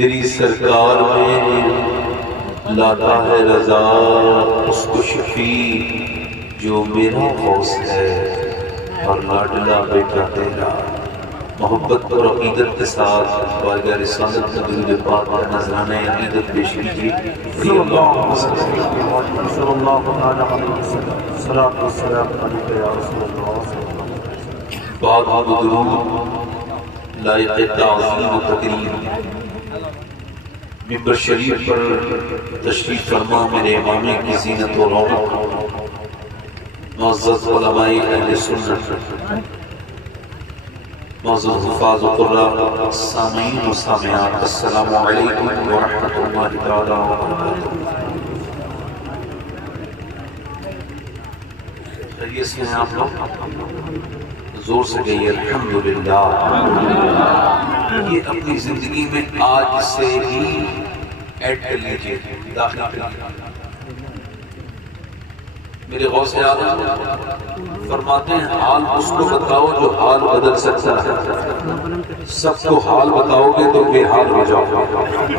تیری سرکار میں لاتا ہے رضا اس کو شفیع جو میرا غوث ہے اور لاڈلا بیٹا تیرا۔ محبت اور عقیدت کے ساتھ بارگاہ رسالت میں درود پاک کا نذرانہ عقیدت پیش کیجیے۔ صلی اللہ علیہ وسلم صلاۃ و سلام علیک یا رسول اللہ۔ بعد درود لائق تعظیم و تکریم، ممبر شریف پر تشریف فرما میرے امام کی زینت و رونق، معزز علماء اہل سنت، معزز حفاظ و قراء، سامعین و سامعات، السلام علیکم ورحمۃ اللہ تعالی وبرکاتہ۔ خیریت سے ہیں آپ لوگ؟ زور سے کہیے الحمدللہ۔ یہ اپنی زندگی میں آج سے ہی ایڈ کر لیجئے، داخل کر لیجئے۔ میرے غوث اعظم فرماتے ہیں حال اس کو بتاؤ جو حال بدل سکتا ہے، سب کو حال بتاؤ گے تو بے حال ہو جاؤ گے۔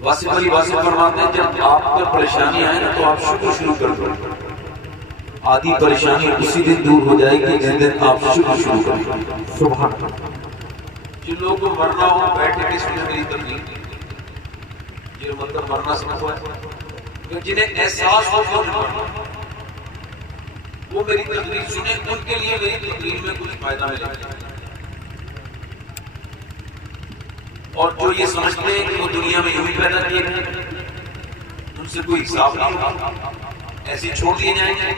واصف علی واصف فرماتے ہیں جب آپ پر پریشانی آئے نا تو آپ شکر شروع کر دو، آدھی پریشانی اسی دن دور ہو جائے گی جس دن آپ شکر شروع کریں۔ سبحان جن لوگوں کو مرنا ہو بیٹھے کے سنے میری تکلیف، یہ مطلب مرنا سمجھ ہوا ہے، جنہیں احساس ہو وہ میری تقریر سنیں، ان کے لیے میری تقریر میں کچھ فائدہ ملے گا۔ اور جو یہ سمجھتے ہیں کہ وہ دنیا میں یوں ہی پیدا کیے گئے، ان سے کوئی حساب نہیں ہوگا، ایسے چھوڑ دیے جائیں گے،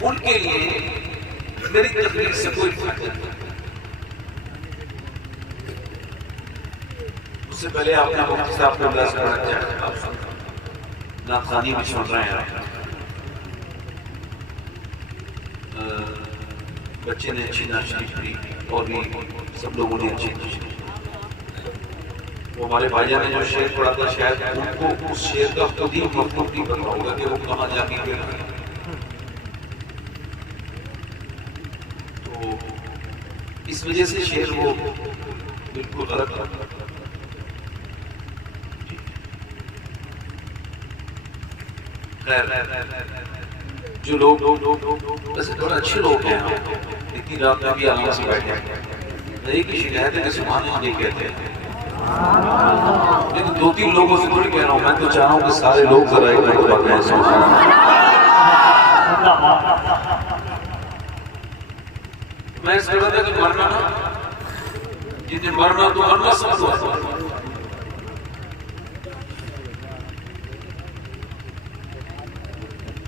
ان کے لیے میری تقریر سے کوئی فائدہ نہیں۔ اس سے پہلے آپ نے مفتی صاحب کو اللہ سے پڑھا کیا آپ سن ناخوانی میں سن رہے ہیں، بچے نے اچھی نعت شریف پڑھی اور بھی سب لوگوں نے اچھی نعت شریف، وہ ہمارے بھائی جان نے جو شعر پڑھا تھا شاید ان کو اس شعر کا خود ہی مفہوم نہیں پتا ہوگا کہ وہ کہاں جا کے گیا، تو اس وجہ سے شعر وہ بالکل غلط تھا۔ جو لوگ ویسے بڑے اچھے لوگ ہیں، اتنی رات میں بھی آرام سے بیٹھے ہیں، نہیں کی شکایت ہے کہ سبحان اللہ یہ کہتے ہیں، لیکن دو تین لوگوں سے تھوڑی کہہ رہا ہوں، میں تو چاہ رہا ہوں کہ سارے لوگ ذرا ایک مرتبہ کہیں سبحان اللہ۔ میں اس طرح تھا کہ مرنا نا، جنہیں مرنا تو مرنا سب کو آتا ہے۔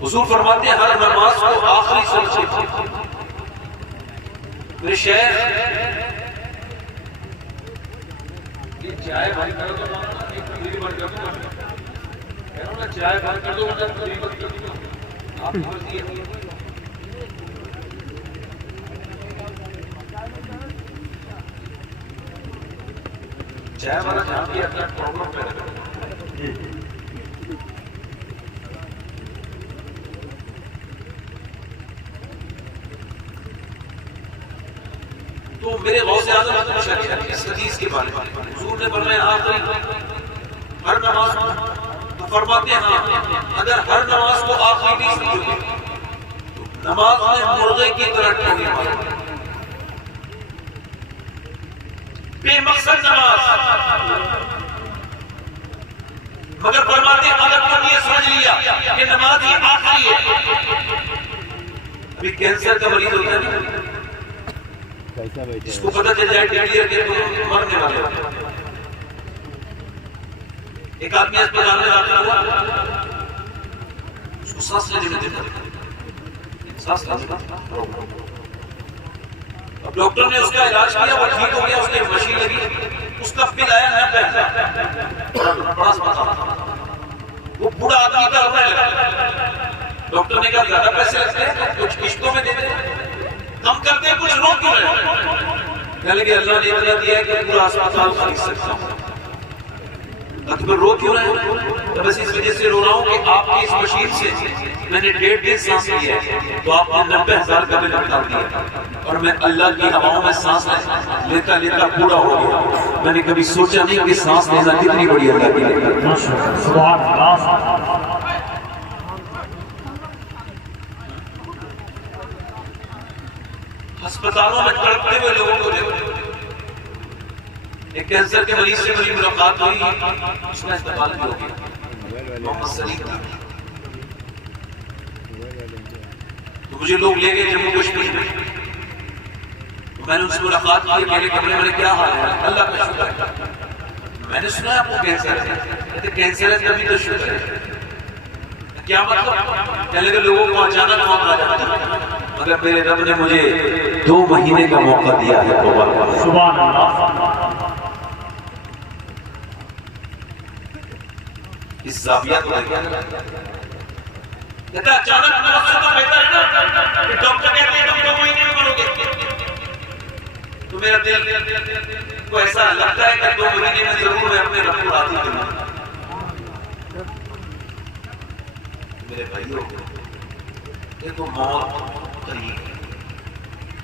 حضور فرماتے ہیں ہر نماز کو آخری سجدے میرے شیخ یہ چائے بند کر دو، چائے بند کر دو، آپ کی مرضی ہے۔ چائے والا جہاں بھی اپنا پرابلم پہ رکھو۔ تو میرے غوث اعظم نے پوچھا کہ اس حدیث کے بارے میں حضور نے فرمایا آخری ہر نماز تو فرماتے ہیں اگر ہر نماز کو آخری نہیں سمجھو گے تو نماز میں مرغے کی طرح ٹونے مارو، بے مقصد نماز۔ مگر فرماتے ہیں اگر تم یہ سمجھ لیا کہ نماز یہ آخری ہے، ابھی کینسر کا مریض ہوتا ہے جس کو پتہ چل جائے ڈیڈی کہ تم مرنے والے ہو، ایک آدمی اسپتال میں داخل ہوا، اس کو سانس لینے میں دقت، سانس لینے میں، اب ڈاکٹر نے اس کا علاج کیا، وہ ٹھیک ہو گیا، اس نے مشین لگی، اس کا بل آیا 90,000، بڑا اسپتال، وہ بوڑھا آدمی کا رونے لگا، ڈاکٹر نے کہا زیادہ پیسے لگتے ہیں کچھ قسطوں میں دیتے ہیں، کم کرتے ہیں کچھ روک کیوں رہے، کہنے کہ اللہ نے اتنا دیا ہے کہ پورا اسپتال خرید سکتا ہوں، تو رو کیوں رہے ہیں؟ تو بس اس وجہ سے رو رہا ہوں کہ آپ کی اس مشین سے میں نے 1.5 دن سانس لیا ہے تو آپ نے 90,000 کا بل اتار دیا اور میں اللہ کی ہواؤں میں سانس لیتا لیتا پورا ہو گیا. میں نے کبھی سوچا نہیں کہ سانس لینا کتنی بڑی اللہ کی نعمت ہے. سبحان اللہ. ہسپتالوں میں تڑپتے ہوئے لوگوں کو دیکھو. ایک کینسر کے مریض سے میری ملاقات ہوئی, اس کا انتقال بھی ہو گیا. محمد سلیم تھا. تو مجھے لوگ لے گئے جموں کشمیر میں. میں نے ان سے ملاقات کی, میرے کمرے میں کیا حال ہے؟ اللہ کا شکر ہے. میں نے سنا ہے آپ کو کینسر ہے. کہتے کینسر ہے تبھی تو شکر ہے. کیا مطلب؟ کہنے لگے لوگوں کو اچانک موت آ جاتی ہے, مگر میرے رب نے مجھے 2 مہینے کا موقع دیا ہے. سبحان اللہ. اس زاویہ کو دیکھا کہتا اچانک موت سے تو بہتر ہے نا کہ ڈاکٹر کہتے ہیں تم 2 مہینے میں مرو گے. تو میرا دل کو ایسا لگتا ہے کہ 2 مہینے میں ضرور میں اپنے رب کو راضی کروں. میرے بھائیوں دیکھو موت قریب.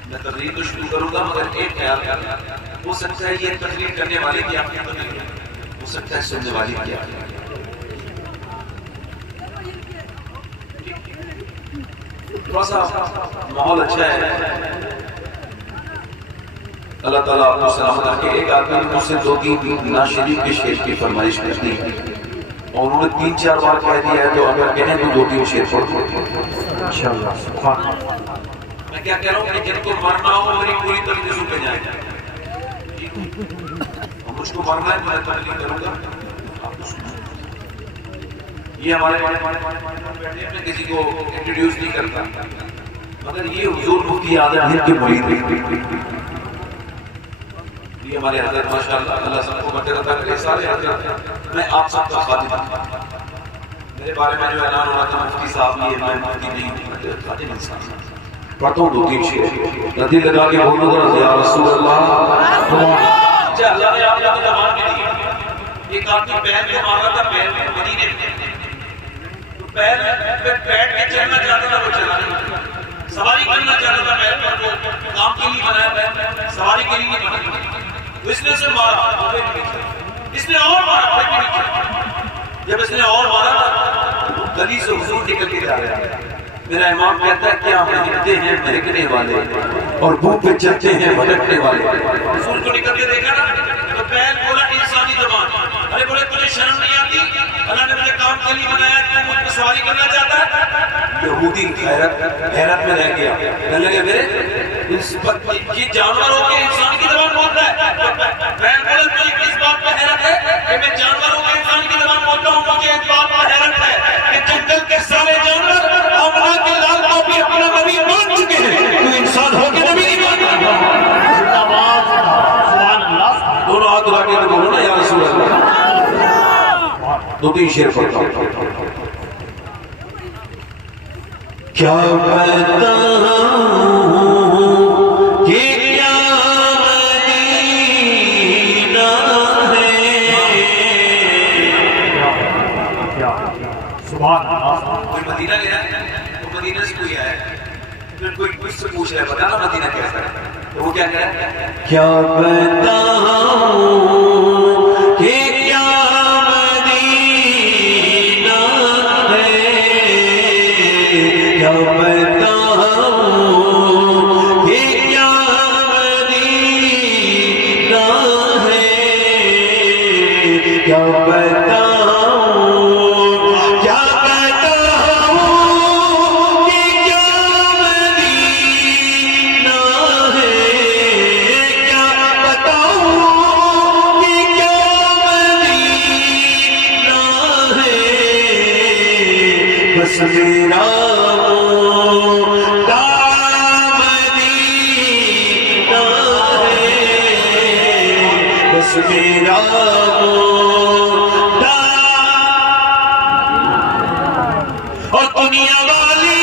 میں تقریر تو شروع کروں گا مگر ایک خیال ہو سکتا ہے یہ تقریر کرنے والے کی آپ کی تقریر ہو سکتا ہے سننے والی کی آپ. تھوڑا سا ماحول اچھا ہے. اللہ تعالیٰ آپ کو سلامت رکھے. ایک آدمی نے مجھ سے 2-3 نعت شریف کے شعر کی فرمائش کر دی اور انہوں نے 3-4 بار کہہ دیا ہے تو اگر کہیں تو 2-3 شعر پڑھ دو انشاءاللہ. سبحان اللہ. میں کیا کہہ رہا ہوں کہ جن کو مرنا ہو میری پوری تقریروں پہ جائیں. اور مجھ کو مرنا ہے میں تقریر کروں گا. یہ ہمارے میں کسی کو انٹروڈیوس نہیں کرتا مگر یہ حضور مفتی اعظم ہند کے مرید ہیں. یہ ہمارے حضرت ماشاءاللہ اللہ سب کو بڑھتے رہتا کرے. سارے حضرت میں آپ سب کا خادم ہوں. میرے بارے میں جو اعلان ہوا تھا مفتی صاحب یہ میں مفتی نہیں ہوں, خادم انسان پڑھتا ہوں 2-3 شعر. ندی لگا کے بولو ذرا یا رسول اللہ. اچھا اللہ نے آپ کو زبان میں دی. ایک آدمی پیر کو مارا تھا, پیر میں مدینے میں پیر پہ بیٹھ کے چلنا چاہتا تھا, وہ چلا نہیں. سواری کرنا چاہتا تھا پیر پر, وہ کام کے لیے بنایا پیر, سواری کے لیے نہیں بنایا. تو اس نے اسے مارا, اس نے اور مارا, جب اس نے اور مارا گلی سے حضور نکل کے جا رہا ہے. میرا امام کہتا ہے کیا مہکتے ہیں مہکنے والے اور منہ پہ چلتے ہیں بھٹکنے والے. حضور کو نکل کے دیکھا نا تو پیر بولا انسانی زبان. ارے بولے تجھے شرم نہیں آتی؟ اللہ نے مجھے کام کے لیے بنایا, تو مجھ پہ سواری کرنا چاہتا ہے. یہودی حیرت میں رہ گیا. کہنے لگے میرے یہ جانور ہو کے انسان کی زبان بولتا ہے. میں بولے تجھے کس بات پہ حیرت ہے کہ میں جانور ہو کے انسان کی زبان بولتا ہوں؟ مجھے اس بات پہ حیرت ہے کہ جنگل کے سارے جانور آمنہ کے لال کو بھی اپنا نبی مان چکے ہیں, تو انسان ہو کے نبی نہیں مانتا. سبحان اللہ. دونوں ہاتھ اٹھا کے بولو نا یا رسول اللہ. 2-3 شعر پڑھتا ہوں. کیا بتاؤں کہ کیا مدینہ ہے. سبحان اللہ. کوئی مدینہ گیا ہے تو مدینہ سے کوئی آیا ہے, پھر کوئی کچھ سے پوچھ رہا ہے بتانا مدینہ کیسا ہے, تو وہ کیا کہہ رہا ہے کیا بتاؤں کہ کیا مدینہ ہے, کیا بتاؤں کہ کیا مدینہ ہے, کیا بتاؤں میرا مدینہ ہے, بس میرا اور دنیا والی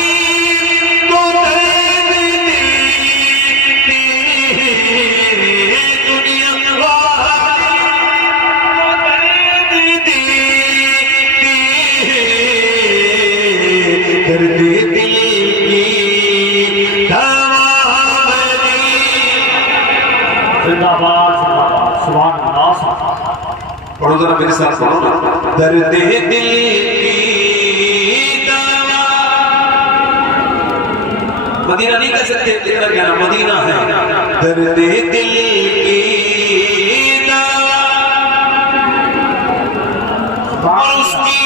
کو دنیا والی زندہ باد سبحان اللہ. پڑھو ذرا میرے ساتھ پڑھو نا. درد دل کی دوا. مدینہ نہیں کہہ سکتے اتنا کہنا مدینہ ہے. درد دل کی دوا اور اس کی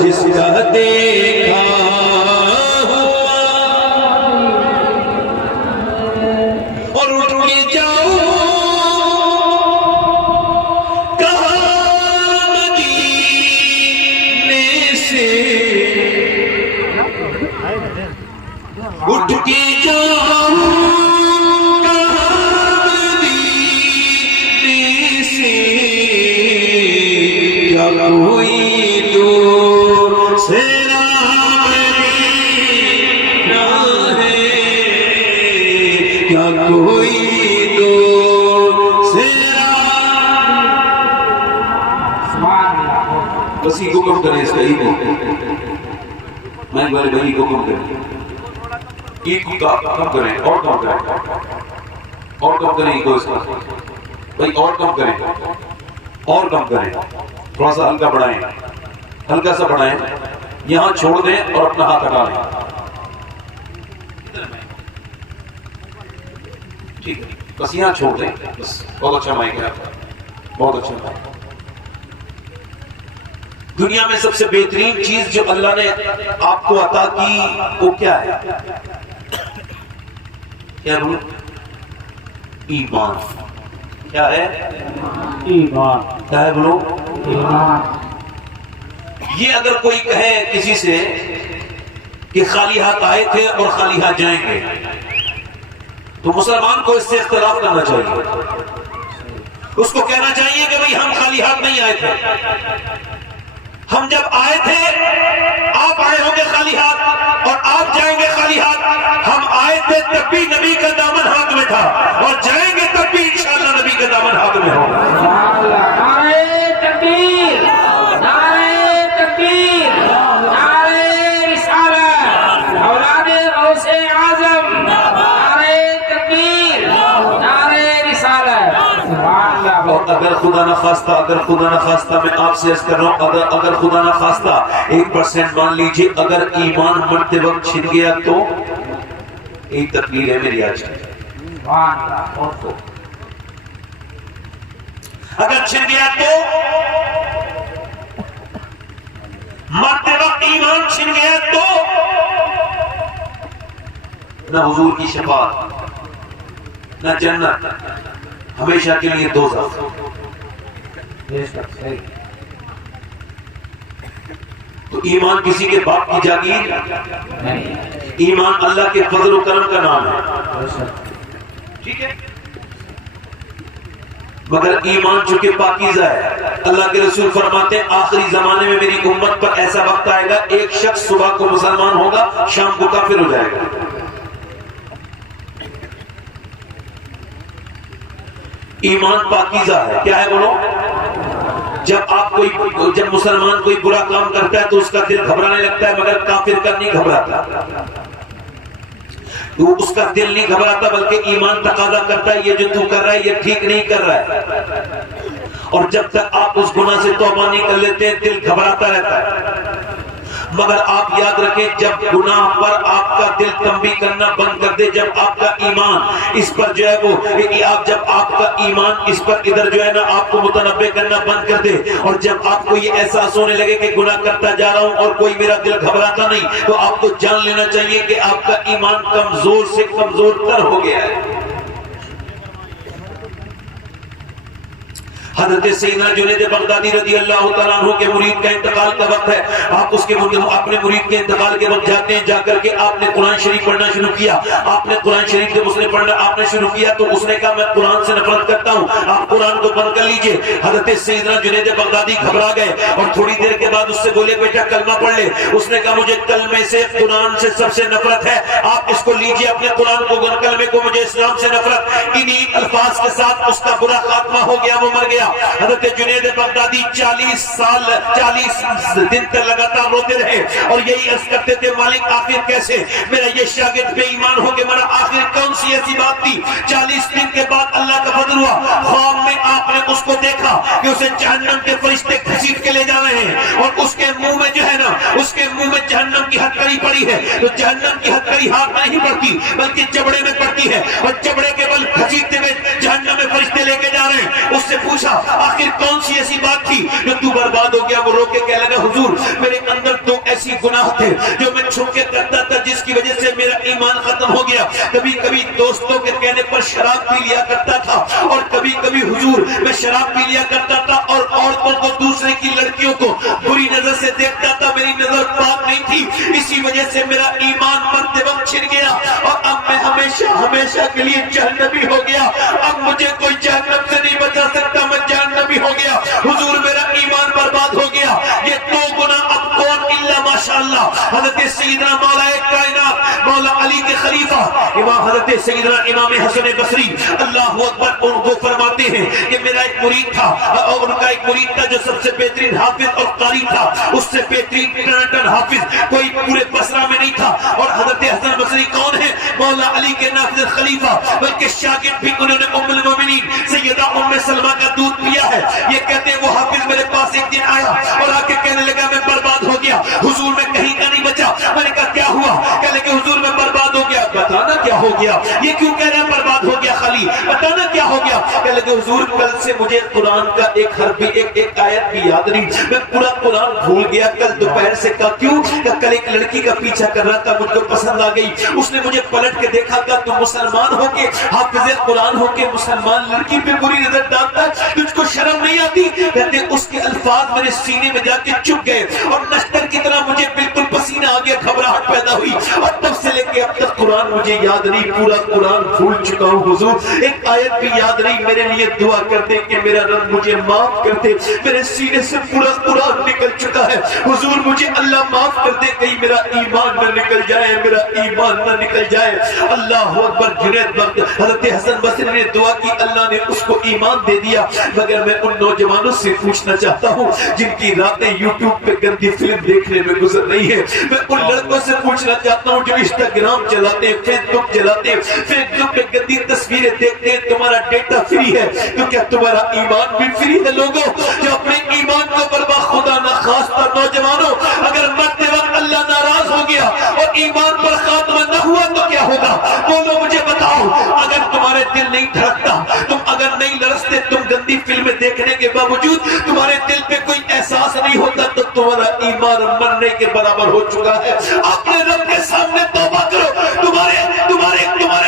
جس کا دیکھا ہوا اور اٹھ کے جاؤ کہاں مدینے سے اٹھ کے جاؤ کہاں مدینے سے کیا کوئی کوئی دو سیرا. بس ایگو کم کریں اس کا ایگو. میں بارے بھائی ایگو کم کریں. ایگو کا کم کریں اور کم کریں اور کم کریں ایگو اس کا بھائی اور کم کریں اور کم کریں. تھوڑا سا ہلکا بڑھائیں ہلکا سا بڑھائیں. یہاں چھوڑ دیں اور اپنا ہاتھ ہٹا لیں. ٹھیک ہے بس یہاں چھوڑ دیں. بس بہت اچھا مائک ہے بہت اچھا مائک. دنیا میں سب سے بہترین چیز جو اللہ نے آپ کو عطا کی وہ کیا ہے؟ کیا بولو؟ ایمان. کیا ہے؟ ایمان. کیا ہے بولو؟ ایمان. یہ اگر کوئی کہے کسی سے کہ خالی ہاتھ آئے تھے اور خالی ہاتھ جائیں گے تو مسلمان کو اس سے اختلاف کرنا چاہیے. اس کو کہنا چاہیے کہ بھئی ہم خالی ہاتھ نہیں آئے تھے. ہم جب آئے تھے آپ آئے ہوں گے خالی ہاتھ اور آپ جائیں گے خالی ہاتھ. ہم آئے تھے تب بھی نبی کا دامن ہاتھ میں تھا اور جائیں گے تب بھی انشاءاللہ نبی کا دامن ہاتھ میں ہوگا. نعرہ تکبیر نعرہ تکبیر نعرہ رسالت اولاد غوث اعظم اور اگر خدا نہ خواستہ میں آپ سے عرض کر رہا ہوں اگر خدا نہ خواستہ 1% مان لیجئے اگر ایمان مرتے وقت چھن گیا تو ایک تقریر ہے میری آج کی. اگر چھن گیا تو مرتے وقت ایمان چھن گیا تو نہ حضور کی شفاعت نہ جنت ہمیشہ کے لیے دوزخ. تو ایمان کسی کے باپ کی جاگیر ایمان اللہ کے فضل و کرم کا نام ہے. ٹھیک ہے مگر ایمان چونکہ پاکیزہ ہے. اللہ کے رسول فرماتے ہیں آخری زمانے میں میری امت پر ایسا وقت آئے گا ایک شخص صبح کو مسلمان ہوگا شام کو کافر ہو جائے گا. ایمان پاکیزہ ہے. کیا ہے بولو؟ جب مسلمان کوئی برا کام کرتا ہے تو اس کا دل گھبرانے لگتا ہے مگر کافر کا نہیں گھبراتا. اس کا دل نہیں گھبراتا بلکہ ایمان تقاضا کرتا ہے یہ جو تو کر رہا ہے یہ ٹھیک نہیں کر رہا ہے. اور جب تک آپ اس گناہ سے توبہ نہیں کر لیتے دل گھبراتا رہتا ہے. مگر آپ یاد رکھیں جب گناہ پر آپ کا دل تنبیہ کرنا بند کر دے جب آپ کا ایمان اس پر جو ہے وہ جب آپ کا ایمان اس پر ادھر جو ہے نا آپ کو متنبہ کرنا بند کر دے اور جب آپ کو یہ احساس ہونے لگے کہ گناہ کرتا جا رہا ہوں اور کوئی میرا دل گھبراتا نہیں تو آپ کو جان لینا چاہیے کہ آپ کا ایمان کمزور سے کمزور تر ہو گیا ہے. حضرت سیدنا جنید بغدادی رضی اللہ تعالیٰ عنہ کے مرید کا انتقال کا وقت ہے. آپ اس کے اپنے مرید کے انتقال کے وقت جاتے ہیں. جا کر کے آپ نے قرآن شریف پڑھنا شروع کیا. آپ نے قرآن شریف جب اس نے پڑھنا آپ نے شروع کیا تو اس نے کہا میں قرآن سے نفرت کرتا ہوں, آپ قرآن کو بند کر لیجئے. حضرت سیدنا جنید بغدادی گھبرا گئے اور تھوڑی دیر کے بعد اس سے بولے بیٹا کلمہ پڑھ لے. اس نے کہا مجھے کلمے سے قرآن سے سب سے نفرت ہے, آپ اس کو لیجئے اپنے قرآن کو, کلمے کو, مجھے اسلام سے نفرت. انہی الفاظ کے ساتھ اس کا برا خاتمہ ہو گیا, وہ مر گیا. حضرت جنید بغدادی 40 دن تک لگاتار روتے رہے اور یہی عرض کرتے تھے مالک آخر کیسے میرا یہ شاگرد بے ایمان ہو کے مرا, آخر کون سی ایسی بات تھی. 40 دن کے بعد اللہ کا فضل ہوا, خواب میں آپ نے اس کو دیکھا کہ اسے جہنم کے فرشتے گھسیٹ کے لے جا رہے ہیں اور اس کے منہ میں جو ہے نا اس کے منہ میں جہنم کی ہتکڑی پڑی ہے. تو جہنم کی ہتکڑی ہاتھ میں نہیں پڑتی بلکہ چبڑے میں پڑتی ہے اور چبڑے کے بل گھسیٹتے ہوئے جہنم میں فرشتے لے کے جا رہے ہیں. اس سے پوچھا آخر کون سی ایسی بات تھی جو تو برباد ہو گیا. وہ رو کے کہنے لگا حضور میرے اندر تو ایسی گناہ تھے جو میں چھپ کے کرتا تھا جس کی وجہ سے میرا ایمان ختم ہو گیا. کبھی کبھی دوستوں کے کہنے پر شراب پی لیا کرتا تھا اور کبھی کبھی حضور میں شراب پی لیا کرتا تھا اور عورتوں کو دوسرے کی لڑکیوں کو بری نظر سے دیکھتا تھا. میری نظر پاک نہیں تھی, اسی وجہ سے میرا ایمان مرتے وقت چھن گیا اور اب میں ہمیشہ کے لیے جہنمی ہو گیا. اب مجھے کوئی جہنم سے نہیں بچا سکتا, میں جہنمی ہو گیا. حضور میرا ایمان برباد ہو گیا. یہ دو گناہ اب کون الا ماشاءاللہ حضرت سیدنا مولا کائنات مولا علی کے خلیفہ امام حضرت سیدنا امام حسن بصری اللہ اکبر, ان کو فرماتے ہیں کہ میرا ایک مرید تھا اور ان کا ایک مرید تھا جو سب سے بہترین حافظ اور قاری تھا. اس سے بہترین ٹنٹن حافظ کوئی پورے بصرہ میں نہیں تھا. اور حضرت حسن بصری کون ہے؟ مولا علی کے نافذ خلیفہ, بلکہ شاگرد بھی انہوں نے ام المومنین سیدہ ام سلمہ کا دودھ پیا ہے. یہ کہتے ہیں وہ حافظ میرے پاس ایک دن آیا اور آ کے کہنے لگا میں برباد ہو گیا حضور, میں کہیں کا نہیں بچا. میں نے کہا کیا ہوا؟ کہنے لگے حضور میں برباد ہو گیا. بتانا کیا ہو گیا؟ یہ کیوں کہہ رہا ہے برباد ہو گیا خلی, بتانا کیا ہو گیا؟ کہنے لگے حضور کل سے مجھے قرآن کا ایک حرف بھی ایک آیت بھی یاد نہیں, میں پورا قرآن بھول گیا. کل دوپہر سے کہا کیوں؟ کہ کل ایک لڑکی کا پیچھا کر رہا تھا, مجھ کو پسند آ گئی. اس نے مجھے پلٹ کے دیکھا, کہ تم مسلمان ہو کے حافظ قرآن ہو کے مسلمان لڑکی پہ بری نظر ڈالتا ہے, تجھ کو شرم نہیں آتی؟ کہتے اس کے الفاظ میرے سینے میں جا کے چپ گئے اور نشتر کی طرح مجھے بالکل پسینہ آ گیا, گھبراہٹ پیدا ہوئی اور تب سے لے کے اب تک قرآن مجھے یاد نہیں, پورا قرآن بھول چکا ہوں. حضور ایک آیت بھی یاد نہیں. میرے لیے دعا کرتے کہ میرا رب مجھے معاف کر دے, میرے سینے سے پورا قرآن نکل چکا ہے. حضور مجھے اللہ معاف کر دے, کہیں میرا ایمان نہ نکل جائے, میرا ایمان نہ نکل جائے. اللہ اکبر. جنید حضرت حسن بصری نے دعا کی, اللہ نے اس کو ایمان دے دیا. مگر میں ان نوجوانوں سے پوچھنا چاہتا ہوں جن کی راتیں یوٹیوب پہ گندی فلم دیکھنے میں گزر رہی ہے, میں ان لڑکوں سے پوچھنا چاہتا ہوں جو انسٹاگرام چلاتے ہیں, فیس بک چلاتے ہیں, فیس بک پہ گندی تصویریں دیکھتے ہیں. تمہارا ڈیٹا فری ہے تو کیا تمہارا ایمان بھی فری ہے؟ لوگوں جو اپنے ایمان کو برباد, خدا نہ خواستہ نوجوانوں اگر مرتے وقت اللہ ناراض ہو گیا اور ایمان پر خاتمہ نہ ہوا تو کیا ہوگا؟ بولو مجھے بتاؤ. اگر تمہارے دل نہیں دھڑکتا, تم اگر نہیں لرزتے, تم گندی فلمیں دیکھنے کے باوجود تمہارے دل پہ کوئی احساس نہیں ہوتا, تو تمہارا ایمان مرنے کے برابر ہو چکا ہے. اپنے رب کے سامنے توبہ کرو. تمہارے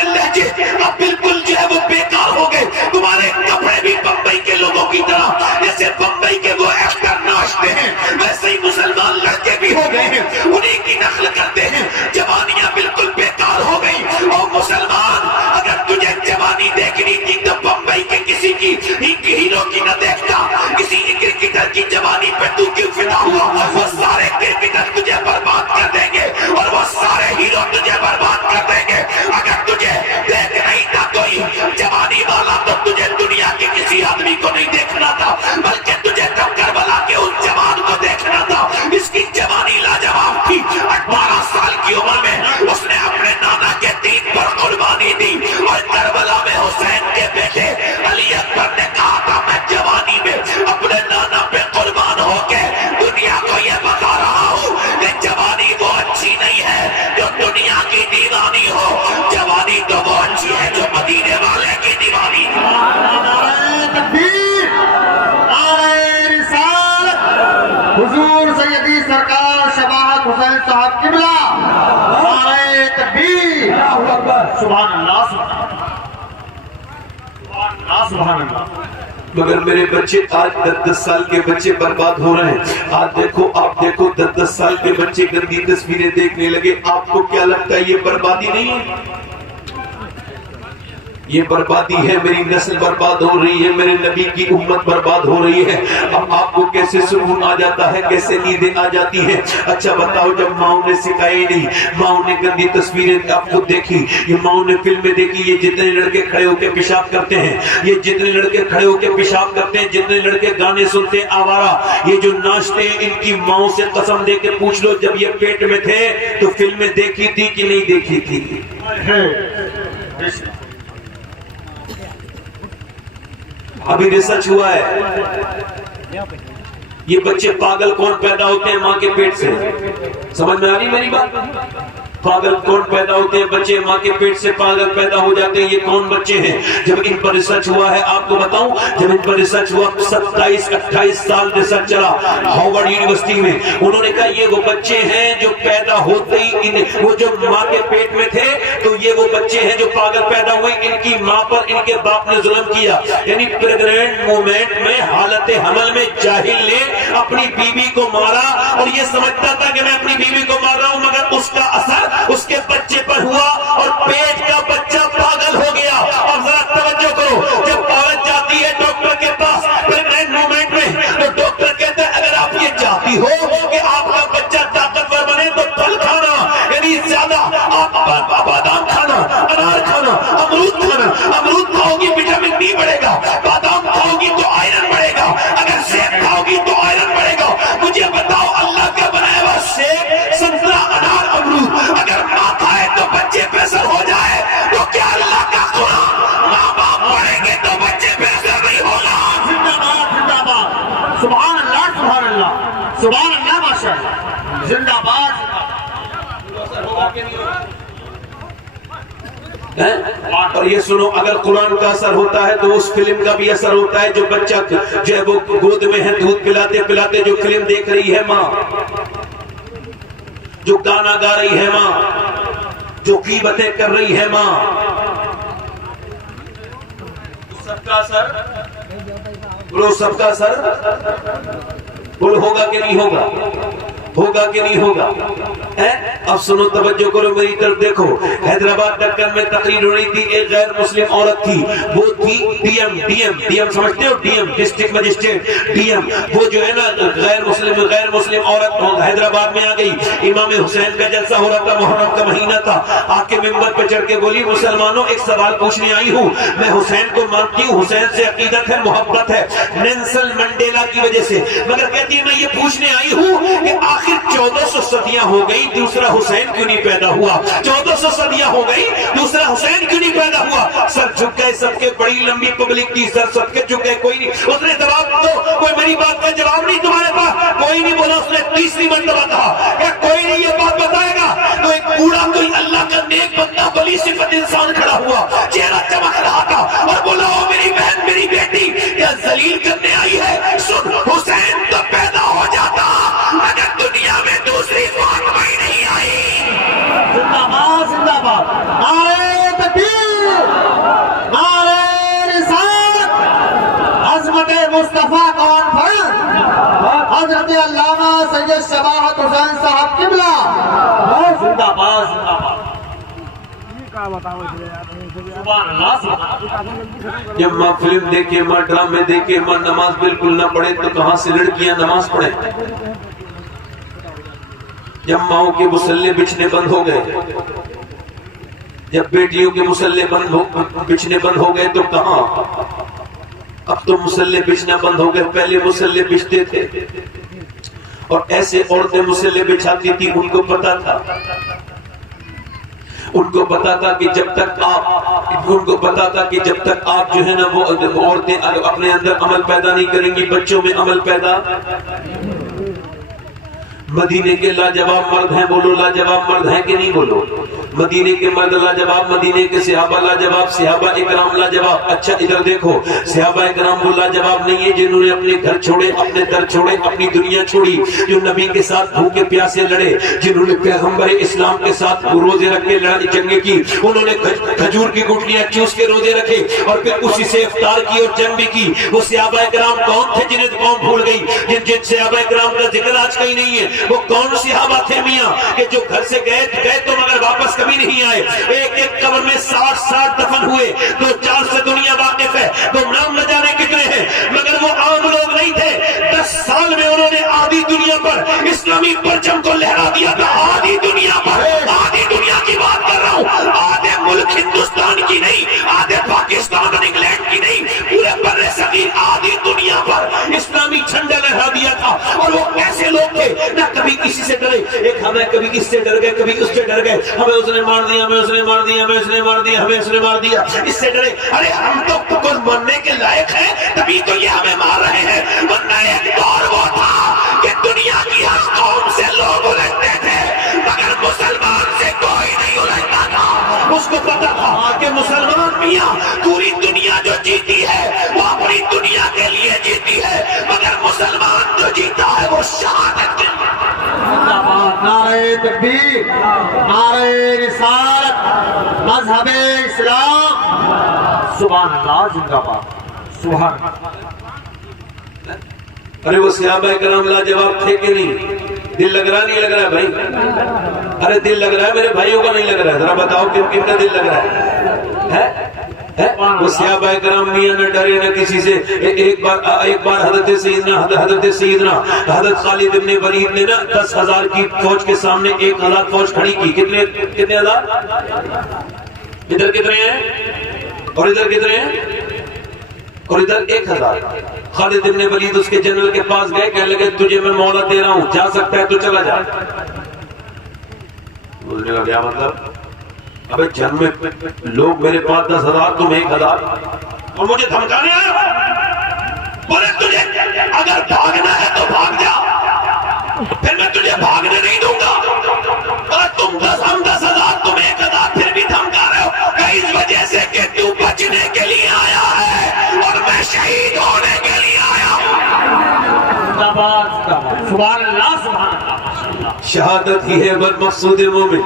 لہجے اب بالکل جو ہے وہ بیکار ہو گئے. تمہارے کپڑے بھی بمبئی کے لوگوں کی طرح, جیسے بمبئی کے وہ ایکٹر ناچتے ہیں ویسے ہی مسلمان لڑکے بھی ہو گئے ہیں, انہیں کی نقل کرتے ہیں. جوانیاں بالکل بیکار ہو گئی. اور مسلمان اگر تجھے جوانی دیکھنی تھی تو بمبئی کے کسی کی ہیرو کی نہ دیکھتا, کسی کرکٹر کی جوانی پہ تو کیوں فدا ہوا؟ وہ سارے کرکٹر تجھے برباد کر دیں گے اور وہ سارے ہیرو تجھے برباد کر دیں گے. اگر تجھے دیکھ نہیں تھا کوئی جوانی والا تو تجھے دنیا کے کسی آدمی کو نہیں دیکھنا تھا, بلکہ تجھے کربلا کے اس جوان کو دیکھنا تھا. اس کی جوانی لاجواب تھی. 18 سال کی عمر میں اس نے اپنے نانا کے دین پر قربانی دی اور کربلا میں حسین کے بیٹے علی اکبر نے کہا تھا میں جوانی میں اپنے نانا پہ قربان ہو کے دنیا کو یہ بتا رہا ہوں کہ جوانی وہ اچھی نہیں ہے جو دنیا کی دیوانی ہو, جوانی تو وہ اچھی ہے جو مدینے والے کی دیوانی ہو. حضور سیدی سرکار شباہت حسین صاحب قبلہ, نعرہ تکبیر, سبحان اللہ, سبحان اللہ, سبحان اللہ. مگر میرے بچے آج 10 سال کے بچے برباد ہو رہے ہیں. آج دیکھو آپ دیکھو 10 سال کے بچے گندی تصویریں دیکھنے لگے. آپ کو کیا لگتا ہے یہ بربادی نہیں ہے؟ یہ بربادی ہے. میری نسل برباد ہو رہی ہے, میرے نبی کی امت برباد ہو رہی ہے. اب آپ کو کیسے سکون آ جاتا ہے, کیسے نیندیں آ جاتی ہیں؟ اچھا بتاؤ, جب ماؤں نے سکھائی نہیں, ماؤں نے گندی تصویریں آپ کو دیکھی, یہ ماؤں نے فلمیں دیکھی, یہ جتنے لڑکے کھڑے ہو کے پیشاب کرتے ہیں, یہ جتنے لڑکے کھڑے ہو کے پیشاب کرتے ہیں, جتنے لڑکے گانے سنتے ہیں آوارہ, یہ جو ناچتے ہیں, ان کی ماؤں سے قسم دے کے پوچھ لو جب یہ پیٹ میں تھے تو فلمیں دیکھی تھی کہ نہیں دیکھی تھی؟ ابھی ریسرچ ہوا ہے, یہ بچے پاگل کون پیدا ہوتے ہیں ماں کے پیٹ سے؟ سمجھ میں آ رہی میری بات؟ پاگل کون پیدا ہوتے ہیں؟ بچے ماں کے پیٹ سے پاگل پیدا ہو جاتے ہیں. یہ کون بچے ہیں؟ جب ان پر ریسرچ ہوا ہے, آپ کو بتاؤں, جب ان پر ریسرچ ہوا 27-28 سال ریسرچ چلا ہارورڈ یونیورسٹی میں. انہوں نے کہا یہ وہ بچے ہیں جو پیدا ہوتے ہی وہ جو ماں کے پیٹ میں تھے, تو یہ وہ بچے ہیں جو پاگل پیدا ہوئے. ان کی ماں پر ان کے باپ نے ظلم کیا. یعنی پریگننٹ مومنٹ میں, حالت حمل میں جاہل نے اپنی بیوی کو مارا, اور یہ سمجھتا تھا کہ میں اپنی بیوی کو مار رہا ہوں, مگر اس کا اثر اس کے بچے پر ہوا اور پیٹ کا بچہ پاگل ہو گیا. اور ذرا توجہ کرو, جب عورت جاتی ہے ڈاکٹر کے پاس پریگننٹ مومنٹ میں, تو ڈاکٹر کہتا ہے اگر آپ یہ چاہتی ہو کہ آپ کا بچہ طاقتور بنے تو پھل کھانا, یعنی زیادہ آپ بادام کھانا, انار کھانا, امرود کھانا. امرود کھاؤ گی وٹامن ڈی بڑھے گا, بادام کھاؤ گی تو آئرن بڑھے گا, اگر سیب کھاؤ گی تو آئرن بڑھے گا. مجھے بتاؤ, اللہ کا بنایا ہوا سیب, سنترا, انار, امرود اگر ماں کھائے تو بچے پہ اثر ہو جائے, تو کیا اللہ کا قرآن ماں باپ پڑھیں گے تو بچے پہ اثر نہیں ہوگا؟ زندہ باد, زندہ باد, سبحان اللہ, سبحان اللہ, سبحان اللہ, ماشاء اللہ, زندہ باد. اور یہ سنو, اگر قرآن کا اثر ہوتا ہے تو اس فلم کا بھی اثر ہوتا ہے. جو بچہ جو ہے وہ گود میں ہے, دودھ پلاتے پلاتے جو فلم دیکھ رہی ہے ماں, جو گانا گا رہی ہے ماں, جو غیبتیں کر رہی ہے ماں, سب کا اثر بولو, سب کا اثر بولو, ہوگا کہ نہیں ہوگا؟ ہوگا کہ نہیں ہوگا؟ اب سنو, توجہ کرو میری طرف دیکھو. حیدرآباد دکن میں تقریر ہو رہی تھی, ایک غیر مسلم عورت تھی, وہ تھی ڈی ایم سمجھتے ہو, D M district magistrate, D M. وہ جو ہے نا غیر مسلم عورت حیدرآباد میں آ گئی. امام حسین کا جلسہ ہو رہا تھا, محرم کا مہینہ تھا. آ کے ممبر پہ چڑھ کے بولی, مسلمانوں ایک سوال پوچھنے آئی ہوں, میں حسین کو مانتی ہوں, حسین سے عقیدت ہے, محبت ہے, نیلسن منڈیلا کی وجہ سے, مگر کہتی ہے میں یہ پوچھنے آئی ہوں کہ آخر 1400 صدیاں ہو گئی, دوسرا حسین کیوں نہیں پیدا ہوا؟ 1400 صدیاں ہو گئی, دوسرا حسین کیوں نہیں پیدا ہوا؟ سر جھک گئے سب کے, بڑی لمبی پبلک کی, سر سب کے جھک گئے, کوئی نہیں. اس نے جواب دو, کوئی میری بات کا جواب نہیں تمہارے پاس, کوئی نہیں بولا. اس نے تیسری مرتبہ کہا کہ کوئی نہیں یہ بات بتائے گا. تو ایک بوڑھا, کوئی اللہ کا نیک بندہ, بلی صفت انسان کھڑا ہوا, چہرہ چمک رہا تھا, اور بولا, او میری بہن, میری بیٹی, کیا ذلیل کرنے آئی ہے؟ سن, حسین تو پیدا ہو جاتا اگر دنیا میں دوسری فاطمہ ہی نہیں آئی. زندہ باد, زندہ باد, نعرہ تکبیر, نعرہ رسالت, عظمت مصطفیٰ کانفرنس, حضرت علامہ سید شباہت حسین صاحب قبلہ. زندہ باد, زندہ باد. جب ماں فلم دیکھے, ماں ڈرامے دیکھے, ماں نماز بالکل نہ پڑھے, تو کہاں سے لڑکیاں نماز پڑھیں؟ جب ماؤں کے مسلح بچھنے بند ہو گئے, جب بیٹیوں کے مسلح بچھنے بند ہو گئے, تو کہاں؟ اب تو مسلح بچھنا بند ہو گئے. پہلے مسلح بچھتے تھے, اور ایسے عورتیں مسلح بچھاتی تھی, ان کو پتا تھا, ان کو پتا تھا کہ جب تک آپ جو ہے نا وہ عورتیں اپنے اندر عمل پیدا نہیں کریں گی, بچوں میں عمل پیدا. مدینے کے لاجواب مرد ہیں, بولو لاجواب مرد ہیں کہ نہیں؟ بولو. مدینے کے مرد لاجواب، مدینے کے صحابہ لاجواب، صحابہ اکرام لاجواب۔ اچھا ادھر دیکھو، صحابہ اکرام وہ لاجواب نہیں ہے جنہوں نے اپنے گھر چھوڑے، اپنے در چھوڑے، اپنی دنیا چھوڑی، جو نبی کے ساتھ بھوکے پیاسے لڑے، جنہوں نے پیغمبر اسلام کے ساتھ روزے رکھ کے جنگیں کی، انہوں نے کھجور کی گٹلیاں چوس کے روزے رکھے اور پھر اسی سے افطار کی اور جنگ بھی کی۔ وہ صحابہ اکرام کون تھے جنہیں قوم بھول گئی؟ جن صحابہ اکرام کا ذکر آج کہیں نہیں ہے، وہ کون صحابہ تھے میاں کہ جو گھر سے گئے تو مگر واپس کبھی نہیں آئے؟ ایک ایک قبر میں 60 دفن ہوئے، 2-4 سے دنیا واقف ہے، تو نام نہ جانے کتنے ہیں، مگر وہ عام لوگ نہیں تھے۔ 10 سال میں انہوں نے آدھی دنیا پر اسلامی پرچم کو لہرا دیا تھا، آدھی دنیا پر، آدھی دنیا کی بات کر رہا ہوں، آدھے ملک ہندوستان کی نہیں، آدھے پاکستان اور انگلینڈ کی نہیں، پورے بر صغیر آدھی دنیا پر اسلامی جھنڈا لہرا دیا تھا۔ اور وہ ایسے لوگ تھے نہ کبھی کسی سے ڈرے، ایک ہمیں کبھی اس سے ڈر گئے، کبھی اس سے ڈر گئے، ہمیں اس نے مار دیا، ہمیں اس نے مار دیا، ہمیں اس نے مار دیا، ہمیں اس نے مار دیا، اس سے ڈرے۔ ارے ہم تو پکڑ مرنے کے لائق ہیں، تبھی تو یہ ہمیں مار رہے ہیں، ورنہ ایک دور وہ تھا کہ دنیا کی ہر قوم سے لوگ الجھتے تھے مگر مسلمان سے کوئی نہیں الجھتا تھا۔ اس کو پتا تھا کہ مسلمان میاں پوری دنیا جو جیتی ہے وہ اپنی دنیا کے لیے جیتی ہے، مگر مسلمان جو جیتا ہے وہ شہادت کے لیے۔ نعرہ تکبیر، نعرہ رسالت، مذہب اسلام، سبحان اللہ، زندہ باد، سبحان اللہ۔ ارے وہ صحابہ کرام لاجواب تھے کہ نہیں؟ دل لگ رہا نہیں لگ رہا ہے بھائی؟ ارے دل لگ رہا ہے، میرے بھائیوں کا نہیں لگ رہا ہے، ذرا بتاؤ کن کا دل لگ رہا ہے؟ وہ صحابہ کرام میاں نہ ڈرے نہ کسی سے۔ ایک بار حضرت سیدنا حضرت خالد ابن ولید نے نا 10,000 کی فوج کے سامنے 1,000 فوج کھڑی کی۔ کتنے ہزار؟ ادھر کتنے ہیں اور ادھر کتنے ہیں؟ اور ادھر 1,000۔ خالد ابن ولید اس کے جنرل کے پاس گئے، کہنے لگے تجھے میں مہلت دے رہا ہوں، جا سکتا ہے تو چلا جا۔ بولنے کا کیا مطلب؟ ابے جنگ میں لوگ میرے پاس 10,000، تم 1,000 اور مجھے دھمکانے آئے؟ بولے تجھے اگر بھاگنا ہے تو بھاگ جا، پھر میں تجھے بھاگنے نہیں دوں گا۔ اور تم 10,000 تم 1,000 پھر بھی دھمکا رہے ہو، اس وجہ سے کہ تو بچنے کے لیے آیا ہے اور میں شہید ہونے کے لیے آیا ہوں۔ سبحان اللہ، سبحان اللہ۔ شہادت ہی ہے بل مقصود مومن،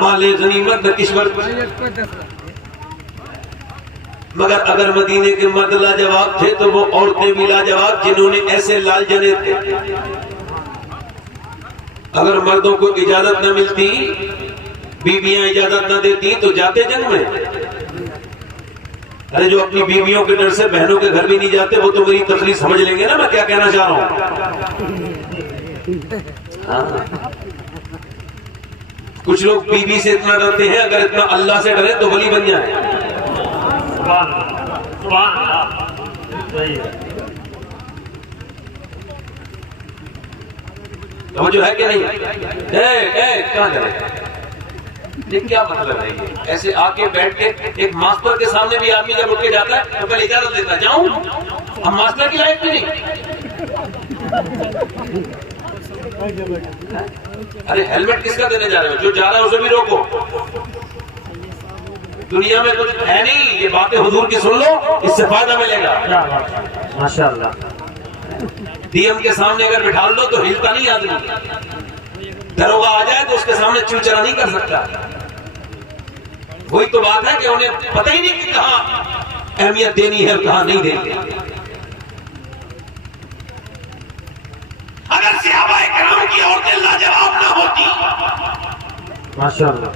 مال غنیمت نہ کشور۔ مگر اگر مدینے کے مرد لاجواب تھے تو وہ عورتیں بھی لاجواب جنہوں نے ایسے لال جنے تھے۔ اگر مردوں کو اجازت نہ ملتی، بیویاں اجازت نہ دیتی تو جاتے جنگ میں۔ ارے جو اپنی بیویوں کے ڈر سے بہنوں کے گھر بھی نہیں جاتے وہ تو میری تقریر سمجھ لیں گے نا میں کیا کہنا چاہ رہا ہوں۔ کچھ لوگ بیوی سے اتنا ڈرتے ہیں، اگر اتنا اللہ سے ڈرے تو ولی بن جائیں۔ توجہ ہے کہ نہیں؟ کہاں جائے؟ یہ کیا مطلب ہے؟ یہ ایسے آ کے بیٹھ کے ایک ماسٹر کے سامنے بھی آدمی جب اٹھ کے جاتا ہے تو پہلے اجازت دیتا ہے جاؤں، ہم ماسٹر کی لائف میں نہیں۔ ارے ہیلمٹ کس کا دینے جا رہے ہو؟ جو جا رہا ہے اسے بھی روکو۔ دنیا میں کچھ ہے نہیں، یہ باتیں حضور کی سن لو، اس سے فائدہ ملے گا۔ ماشاءاللہ۔ ڈی ایم کے سامنے اگر بٹھا لو تو ہلتا نہیں آدمی، دروگہ آ جائے تو اس کے سامنے چوچرا نہیں کر سکتا۔ وہی تو بات ہے کہ انہیں پتہ ہی نہیں کہ کہاں اہمیت دینی ہے اور کہاں نہیں دینی۔ اگر صحابہ کرام کی عورتیں لاجواب نہ ہوتی، ماشاءاللہ،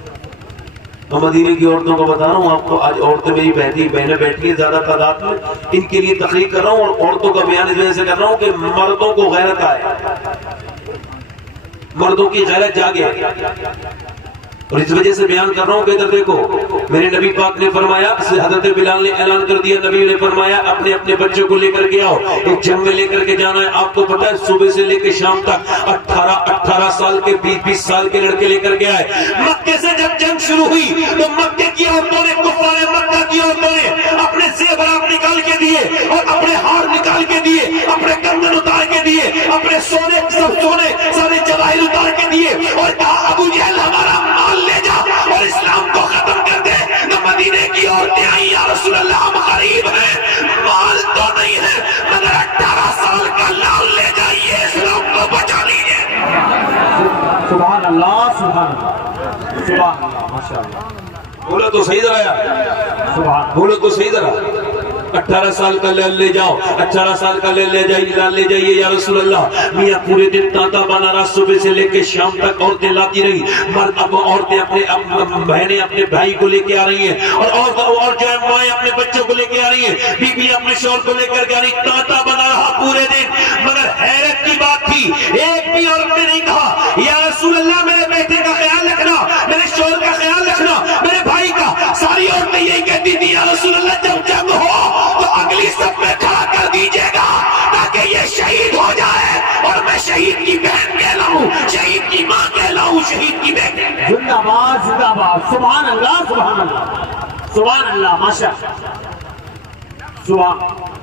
تو مدینے کی عورتوں کو بتا رہا ہوں آپ کو، آج عورتیں میری بہنیں بیٹھی ہیں زیادہ تعداد میں، ان کے لیے تقریر کر رہا ہوں اور عورتوں کا بیان اس وجہ سے کر رہا ہوں کہ مردوں کو غیرت آئے، مردوں کی غیرت جاگے، اور اس وجہ سے بیان کر رہا ہوں کہ ادھر دیکھو، میرے نبی پاک نے فرمایا، حضرت بلال نے اعلان کر دیا، نبی نے فرمایا اپنے اپنے بچوں کو لے کر کے آؤ، ایک جنگ میں لے کر کے جانا ہے۔ آپ کو پتا ہے صبح سے لے کے شام تک 18 سال کے 20 سال کے لڑکے لے کر کے آئے. مکے سے جب جنگ شروع ہوئی تو مکے کی عورتوں نے, کفار مکہ کی عورتوں نے اپنے زیورات نکال کے دیے اور اپنے ہار نکال کے دیے, اپنے کنگن اتار کے دیے, اپنے سونے سارے جواہر اتار کے دیے اور کہا ابو جہل ہمارا مال لے جا اور اسلام کو ختم کر دے. تو مدینے کی عورتیں آئی, یا رسول اللہ ہم غریب ہیں, مال تو نہیں ہے مگر 18 سال کا لال لے جائیے, اسلام کو بچا لیجیے. سبحان اللہ, سبحان اللہ, سبحان اللہ, ماشاءاللہ. بولو تو صحیح ذرا یار, بولو تو صحیح ذرا. 18 سال کا لال لے جاؤ, 18 سال کا لال لے جائیے یا رسول اللہ. میاں پورے دن تانتا بنا رہا, صبح سے لے کے شام تک عورتیں لاتی رہی. مرد اب عورتیں اپنے بہنیں اپنے بھائی کو لے کے آ رہی ہیں اور جو ہے مائیں اپنے بچوں کو لے کے آ رہی ہیں, بیوی اپنے شوہر کو لے کر کے آ رہی. تانتا بنا رہا پورے دن, مگر حیرت کی بات تھی ایک بھی عورت نے نہیں کہا یا رسول اللہ میرے بیٹے کا خیال رکھنا, میرے شوہر کا خیال رکھنا, میرے بھائی کا. ساری عورتیں یہی کہتی تھی یا رسول اللہ جب جنگ ہو تو اگلی صف میں کھڑا کر دیجئے گا تاکہ یہ شہید ہو جائے اور میں شہید کی بہن کہلاؤں, شہید کی ماں کہلاؤں, شہید کی بیٹی. زندہ باد, زندہ باد, سبحان اللہ, سبحان اللہ, سبحان اللہ, ماشاءاللہ.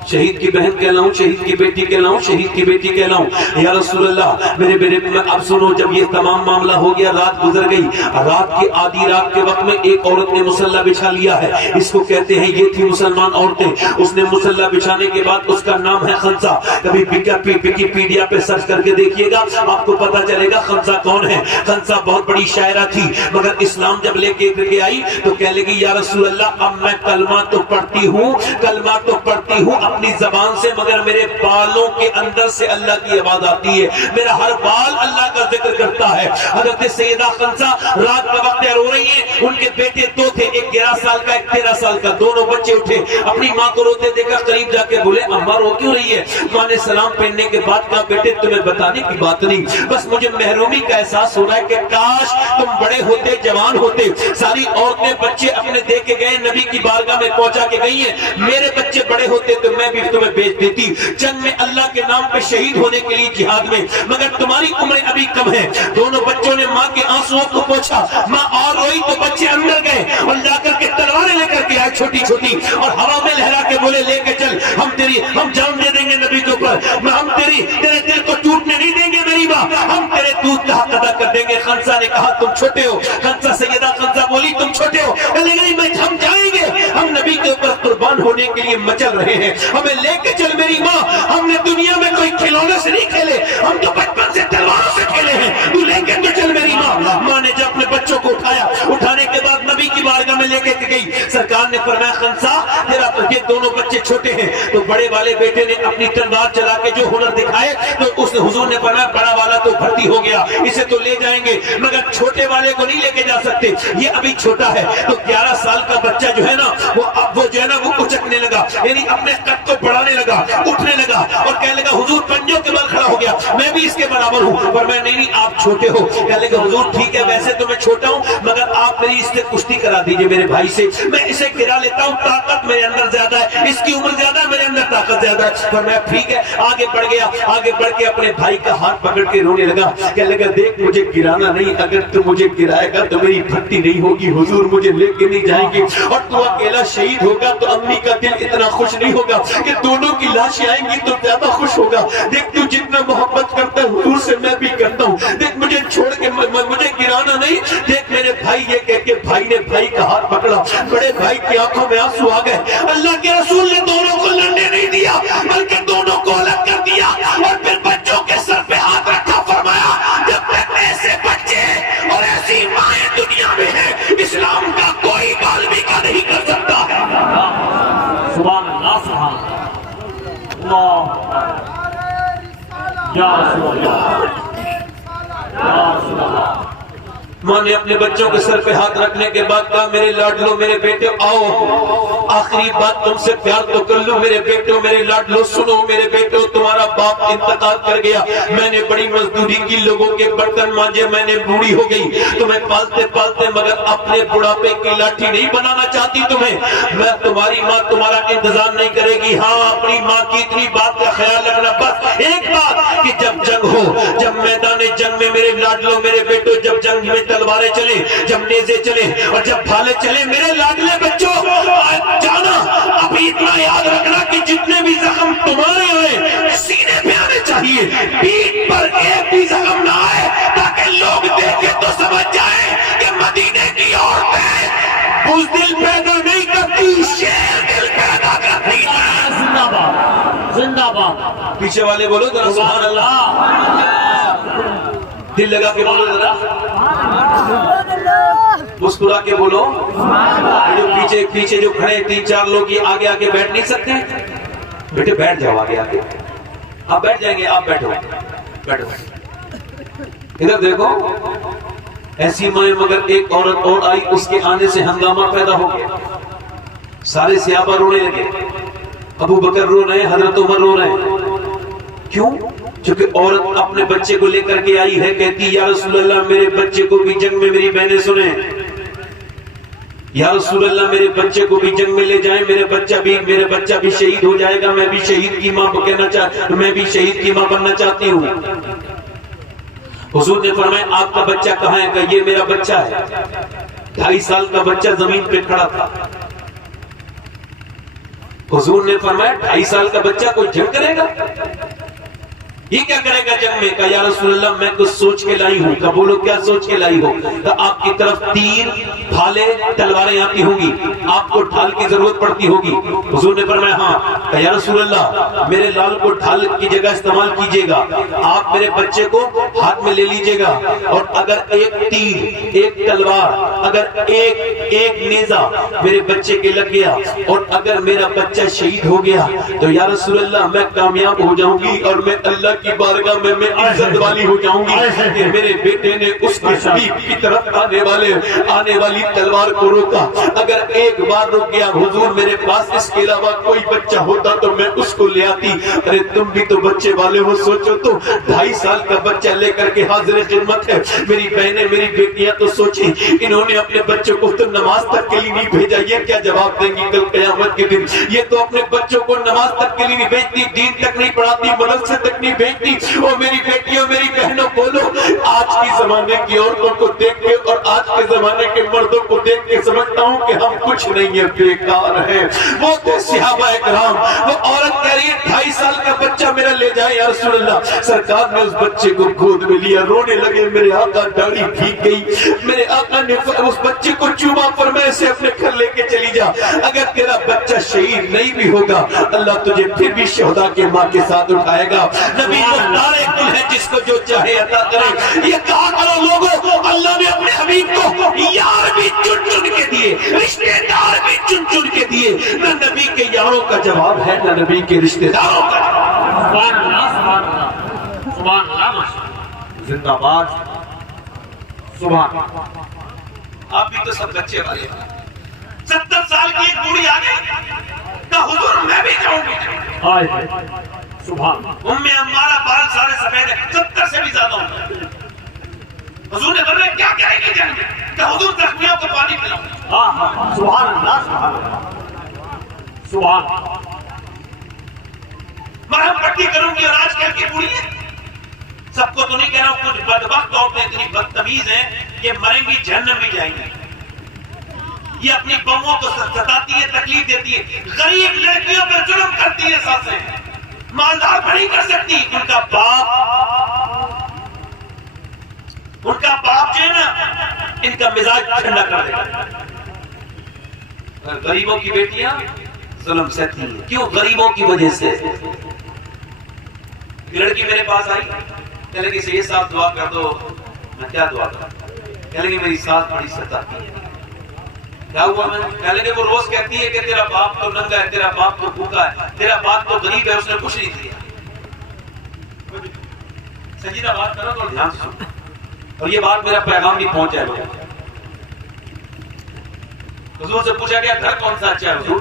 شہید کی بہن کہلاؤں, شہید کی بیٹی کہلاؤں, شہید کی بیٹی کہلاؤں. یا رسول اللہ میرے اب سنو, جب یہ تمام معاملہ ہو گیا, رات گزر گئی. رات کی آدھی رات کے وقت میں ایک عورت نے مسلح بچھا لیا ہے, اس کو کہتے ہیں, یہ تھی مسلمان عورتیں. اس نے مسلح بچھانے کے بعد, اس کا نام ہے خنسا. کبھی ویکیپیڈیا پہ سرچ کر کے دیکھیے گا, آپ کو پتا چلے گا خنسا کون ہے. خنسا بہت بڑی شاعرہ تھی, مگر اسلام جب لے کے آئی تو کہہ لگی یا رسول اللہ اب میں کلمہ تو پڑھتی ہوں اپنی زبان سے, مگر میرے بالوں کے اندر سے اللہ کی آواز آتی ہے, میرا ہر بال اللہ کا ذکر کرتا ہے. حضرت سیدہ خنسا رات کا وقت رو رہی ہیں. ان کے بیٹے دو تھے, ایک 11 سال کا, ایک 13 سال کا. دونوں بچے اٹھے, اپنی ماں کو روتے دیکھا, قریب جا کے بولے اماں رو کیوں رہی ہے؟ ماں نے سلام پہننے کے بعد کہا بیٹے تمہیں بتانے کی بات نہیں, بس مجھے محرومی کا احساس ہو رہا ہے کہ کاش تم بڑے ہوتے, جوان ہوتے. ساری عورتیں بچے اپنے دے کے گئے, نبی کی بارگاہ میں پہنچا کے گئی ہیں. میرے بچے بڑے ہوتے تو میں بھی تمہیں بیچ دیتی جنگ میں, اللہ کے نام پہ شہید ہونے کے لیے جہاد میں, مگر تمہاری عمریں ابھی کم ہے. دونوں بچوں نے ماں کے آنسوؤں کو پوچھا, ماں اور روئی تو بچے اندر گئے اور جا کر کے تلواریں لے کر کے آئے چھوٹی چھوٹی, اور ہوا میں لہرا کے بولے لے کے چل, ہم جان دے دیں گے نبی کے اوپر, ہم تیرے دل کو ٹوٹنے نہیں دیں گے میری ماں, ہم تیرے دودھ کا حق ادا کر دیں گے. خنسا نے کہا تم چھوٹے ہو. خنسا سیدہ خنسا بولی تم چھوٹے ہو, ہم جائیں گے, ہم نبی کے اوپر قربان ہونے کے لیے مچل رہے ہیں, ہمیں لے کے چل میری ماں. ہم نے دنیا میں کوئی کھلونے سے نہیں کھیلے, ہم تو بچپن سے تلواروں سے کھیلے ہیں, تو لے کے تو چل میری ماں. ماں نے جب اپنے بچوں کو اٹھایا, اٹھانے کے بعد نبی کی بارگاہ میں لے کے گئی. سرکار نے فرمایا خنسا تیرا یہ دونوں بچے چھوٹے ہیں. تو بڑے والے بیٹے نے اپنی تلوار چلا کے جو ہنر دکھائے تو اس حضور نے فرمایا بڑا والا تو بھرتی ہو گیا, اسے تو لے جائیں گے, مگر چھوٹے والے کو نہیں لے کے جا سکتے, یہ ابھی چھوٹا ہے. تو 11 سال کا بچہ جو ہے نا وہ جو ہے نا وہ اچکنے لگا, یعنی اپنے قد کو بڑھانے لگا, اٹھنے لگا اور کہنے لگا حضور پنجوں کے بل کھڑا ہو گیا, میں بھی اس کے برابر ہوں. پر میں نہیں آپ چھوٹے ہو. کہنے لگا حضور ٹھیک ہے ویسے تو میں چھوٹا ہوں, مگر آپ میری اس سے کشتی کرا دیجئے میرے بھائی سے, میں اسے گرا لیتا ہوں, طاقت میرے اندر زیادہ ہے, اس کی عمر زیادہ ہے, میرے اندر طاقت زیادہ ہے. پر میں ٹھیک ہے, آگے بڑھ گیا, آگے بڑھ کے اپنے بھائی کا ہاتھ پکڑ کے رونے لگا. کہنے لگا دیکھ مجھے گرانا نہیں, اگر تو مجھے گرائے گا تو میری بھٹی نہیں ہوگی, حضور مجھے لے کے نہیں جائیں گے, اور تو اکیلا شہید ہوگا تو امی کا دل اتنا خوش نہیں ہوگا کہ دونوں کی لاشیں آئیں گی تو زیادہ خوش ہوگا. دیکھ تو جتنا محبت کرتا ہے حضور سے میں بھی کرتا ہوں, دیکھ مجھے چھوڑ کے مجھے گرانا نہیں. دیکھ میرے بھائی, یہ کہہ کے بھائی نے بھائی کا ہاتھ پکڑا, بڑے بھائی کی آنکھوں میں آنسو آ گئے. اللہ کے رسول نے دونوں کو لڑنے نہیں دیا بلکہ دونوں کو الگ کر دیا, اور پھر بچوں کے سر پہ ہاتھ رکھا, فرمایا جب تک ایسے بچے اور ایسی مائیں دنیا میں ہیں, اسلام کا کوئی بال بھی کا نہیں کر سکتا. سبحان اللہ, سبحان اللہ, یا رسول اللہ, یا رسول اللہ, ماں نے اپنے بچوں کے سر پہ ہاتھ رکھنے کے بعد کہا میرے لاڈلو میرے بیٹے آؤ آخری بات تم سے پیار تو کر لوں میرے بیٹو میرے لاڈلو سنو میرے بیٹو تمہارا باپ انتقال کر گیا میں نے بڑی مزدوری کی لوگوں کے برتن مانجے میں نے بوڑھی ہو گئی تمہیں پالتے پالتے مگر اپنے بڑھاپے کی لاٹھی نہیں بنانا چاہتی تمہیں میں تمہاری ماں تمہارا انتظار نہیں کرے گی ہاں اپنی ماں کی اتنی بات کا خیال رکھنا بس ایک بات کہ جب جنگ ہو جب میدان جنگ میں میرے لاڈلو میرے بیٹو جب جنگ میں تلواریں چلیں جب نیزے چلیں اور جب بھالے چلیں میرے لاڈلے بچوں جانا ابھی اتنا یاد رکھنا کہ جتنے بھی زخم تمہارے آئے سینے پہ آنے چاہیے پیٹ پر ایک بھی زخم نہ آئے تاکہ لوگ دیکھیں تو سمجھ جائیں کہ مدینے کی عورتیں بزدل پیدا نہیں کرتی شیر دل پیدا کرتی زندہ باد زندہ باد پیچھے والے بولو ذرا سبحان اللہ دل لگا کے بولو ذرا مسکرا کے بولو جو پیچھے پیچھے جو کھڑے 3-4 لوگ یہ آگے آگے بیٹھ نہیں سکتے بیٹے بیٹھ جاؤ آگے آگے آپ بیٹھ جائیں گے آپ بیٹھو بیٹھو ادھر دیکھو ایسی مائیں مگر ایک عورت اور آئی اس کے آنے سے ہنگامہ پیدا ہو گیا سارے صحابہ رونے لگے ابو بکر رو رہے ہیں حضرت عمر رو رہے ہیں کیوں چونکہ عورت اپنے بچے کو لے کر کے آئی ہے کہتی یا رسول اللہ میرے بچے کو بھی جنگ میں میری بہنیں سنیں یا رسول اللہ میرے بچے کو بھی جنگ میں لے جائیں میرے بچہ بھی شہید ہو جائے گا میں بھی شہید کی ماں بننا چاہتی ہوں حضور نے فرمایا آپ کا بچہ کہاں ہے کہ یہ میرا بچہ ہے 2.5 سال کا بچہ زمین پہ کھڑا تھا حضور نے فرمایا 2.5 سال کا بچہ کوئی جنگ کرے گا یہ کیا کرے گا جنگ میں کہا یا رسول اللہ میں کچھ سوچ کے لائی ہوں کہا بولو کیا سوچ کے لائی ہو کہا آپ کی طرف تیر بھالے تلواریں آتی ہوں گی آپ کو ڈھال کی ضرورت پڑتی ہوگی حضور نے فرمایا ہاں کہا یا رسول اللہ میرے لال کو ڈھال کی جگہ استعمال کیجئے گا آپ میرے بچے کو ہاتھ میں لے لیجئے گا اور اگر ایک تیر ایک تلوار اگر ایک نیزہ میرے بچے کے لگ گیا اور اگر میرا بچہ شہید ہو گیا تو یا رسول اللہ میں کامیاب ہو جاؤں گی اور میں اللہ کی بارگاہ میں عزت والی ہو جاؤں گی کہ میرے بیٹے نے اس کے حبیب کی طرف آنے والی تلوار کو روکا اگر ایک بار رک گیا حضور میرے پاس اس کے علاوہ کوئی بچہ ہوتا تو میں اس کو لے آتی ارے تم بھی تو بچے والے ہو سوچو تو 2.5 سال کا بچہ لے کر کے حاضر خدمت ہے میری بہنیں میری بیٹیاں تو سوچیں انہوں نے اپنے بچوں کو تو نماز تک کے لیے نہیں بھیجا یہ کیا جواب دیں گی کل قیامت کے دن یہ تو اپنے بچوں کو نماز تک کے لیے نہیں بھیجتی دین تک نہیں پڑھاتی مدرسے تک نہیں بھیجتی اور میری بیٹیوں میری بہنوں بولو آج کی زمانے کی عورتوں کو دیکھ کے اور آج کے زمانے کے مردوں کو دیکھ کے سمجھتا ہوں کہ ہم کچھ نہیں ہیں بیکار ہیں وہ تھے صحابہ اکرام وہ عورت کہہ رہی ہے 2.5 سال کا بچہ میرا لے جائے یا رسول اللہ سرکار نے اس بچے کو گود میں لیا رونے لگے میرے آقا داڑھی بھیگ گئی میرے آقا نے اس بچے کو چوما فرمایا سے اپنے گھر لے کے چلی جا اگر تیرا بچہ شہید نہیں بھی ہوگا اللہ تجھے پھر بھی شہداء کے ماں کے ساتھ اٹھائے گا نبی نارے کل ہے جس کو جو چاہے عطا کرے یہ کہا کرو لوگوں اللہ نے اپنے حبیب کو یار بھی چن چن کے دیے رشتے دار بھی چن چن کے دیے نہ نبی کے یاروں کا جواب ہے نہ نبی کے رشتے داروں کا سبحان اللہ سبحان اللہ سبحان اللہ زندہ باد سبحان آپ بھی تو سب بچے والے 70 سال کی ایک بوڑھی آ گئی کہ حضور میں بھی جاؤں گی آئے سبحان ام امارہ بال سارے سفید ہیں 70 سے بھی زیادہ ہوں حضور نے فرمایا کیا کریں گے جنگ میں کہ حضور زخمیوں کو پانی پلاؤں سبحان اللہ سبحان اللہ سبحان مرہم پٹی کروں گی اور آج کل کی بوڑھی ہے سب کو تو نہیں کہہ رہا ہوں کچھ بدبخت عورتیں اتنی بدتمیز ہیں کہ مریں گی جہنم میں جائیں گی یہ اپنی بہوؤں کو ستاتی ہے تکلیف دیتی ہے غریب لڑکیوں پر ظلم کرتی ہے ساسیں مالدار نہیں کر سکتی ان کا باپ جو ہے نا ان کا مزاج ٹھنڈا کر دے گا غریبوں کی بیٹیاں ظلم سہتی ہیں کیوں غریبوں کی وجہ سے لڑکی میرے پاس آئی کہنے لگی سے یہ ساتھ دعا کر دو میں کیا دعا کروں کہنے لگی میری ساتھ بڑی ستاتی ہے کیا ہوا میں کہنے لگے وہ روز کہتی ہے کہ تیرا باپ تو ننگا ہے تیرا باپ تو بھوکا ہے تیرا باپ تو غریب ہے اس نے کچھ نہیں دیا سنجیدہ بات کرو تو دھیان سے سنو اور یہ بات میرا پیغام بھی پہنچ جائے لوگوں. حضور سے پوچھا گیا گھر کون سا اچھا ہے حضور؟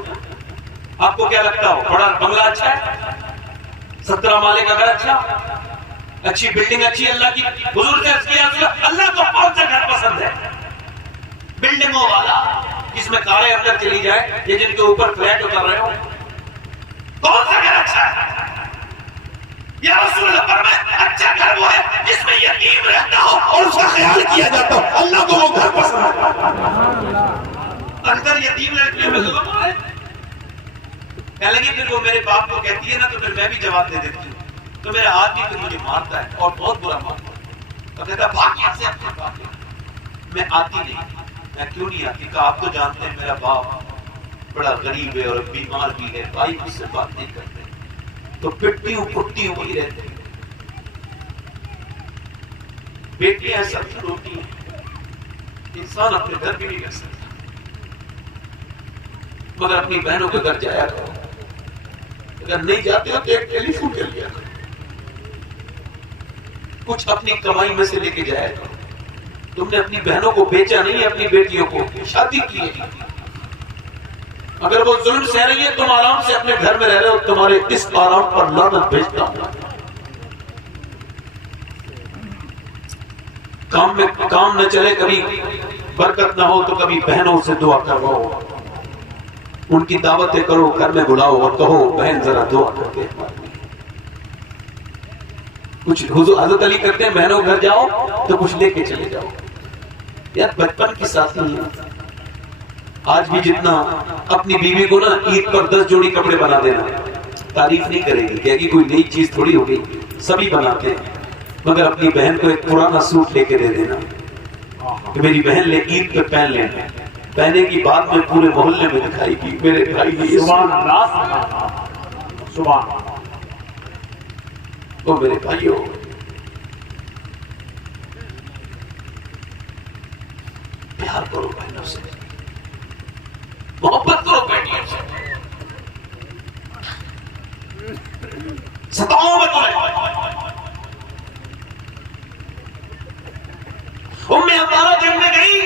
آپ کو کیا لگتا ہو بڑا بنگلہ اچھا ہے؟ 17 مالے کا گھر اچھا؟ اچھی بلڈنگ اچھی اللہ کی؟ حضور سے عرض کیا اللہ کو کون سا گھر پسند ہے؟ بلڈنگوں والا جس میں کاریں اندر چلی جائے یا جن کے اوپر فلیٹ اتر رہے ہو؟ کون سا گھر اچھا ہے؟ یا رسول اللہ فرمائے اچھا گھر وہ ہے جس میں یتیم رہتا ہو اور اس کا خیال کیا جاتا ہو. اللہ کو وہ گھر پسند ہے. اندر یتیم لڑکیوں میں ظلم ہو رہا ہے. کہنے لگی پھر وہ میرے باپ کو کہتی ہے نا تو پھر میں بھی جواب دے دیتی ہوں. تو میرا آدمی پھر مجھے مارتا ہے اور بہت برا مارتا ہے. تو کہتا بھاگ یہاں سے اپنے باپ کے. میں آتی نہیں. میں کیوں نہیں آتی؟ کہا آپ تو جانتے ہیں میرا باپ بڑا غریب ہے اور بیمار بھی ہے. بھائی مجھ سے بات نہیں کرتے تو پٹی پٹی ہوئی رہتے. بیٹیاں ایسا ہوتی ہیں انسان اپنے گھر بھی نہیں کر سکتا مگر اپنی بہنوں کے گھر جایا کرو. اگر نہیں جاتے ہو تو ایک ٹیلی فون کر لیا کرو. کچھ اپنی کمائی میں سے لے کے جایا کرو. تم نے اپنی بہنوں کو بیچا نہیں ہے, اپنی بیٹیوں کو شادی کی ہے. اگر وہ ظلم سہ رہی ہے تم آرام سے اپنے گھر میں رہ رہے ہو. تمہارے اس آرام پر لعنت بھیجتا ہوں. کام نہ چلے کبھی برکت نہ ہو تو کبھی بہنوں سے دعا کرواؤ. ان کی دعوتیں کرو, گھر میں بلاؤ اور کہو بہن ذرا دعا کر کے. کچھ حضرت علی کرتے ہیں بہنوں گھر جاؤ تو کچھ لے کے چلے جاؤ. یار بچپن کی ساتھی ہے. آج بھی جتنا اپنی بیوی کو نا عید پر 10 جوڑی کپڑے بنا دینا, تعریف نہیں کرے گی, کہے گی کوئی نئی چیز تھوڑی ہو گئی, سبھی بناتے ہیں. مگر اپنی بہن کو ایک پرانا سوٹ لے کے دے دینا کہ میری بہن لے عید پہ پہن لینا. پہنے کی بات میں پورے محلے میں دکھائی گی میرے بھائی یہ سبحان اللہ سبحان اللہ. وہ میرے بھائیوں پیار کرو بہنوں سے, محبت کرو بیٹیوں سے, ستاؤ مت انہیں. ام عمارہ جنگ میں گئی,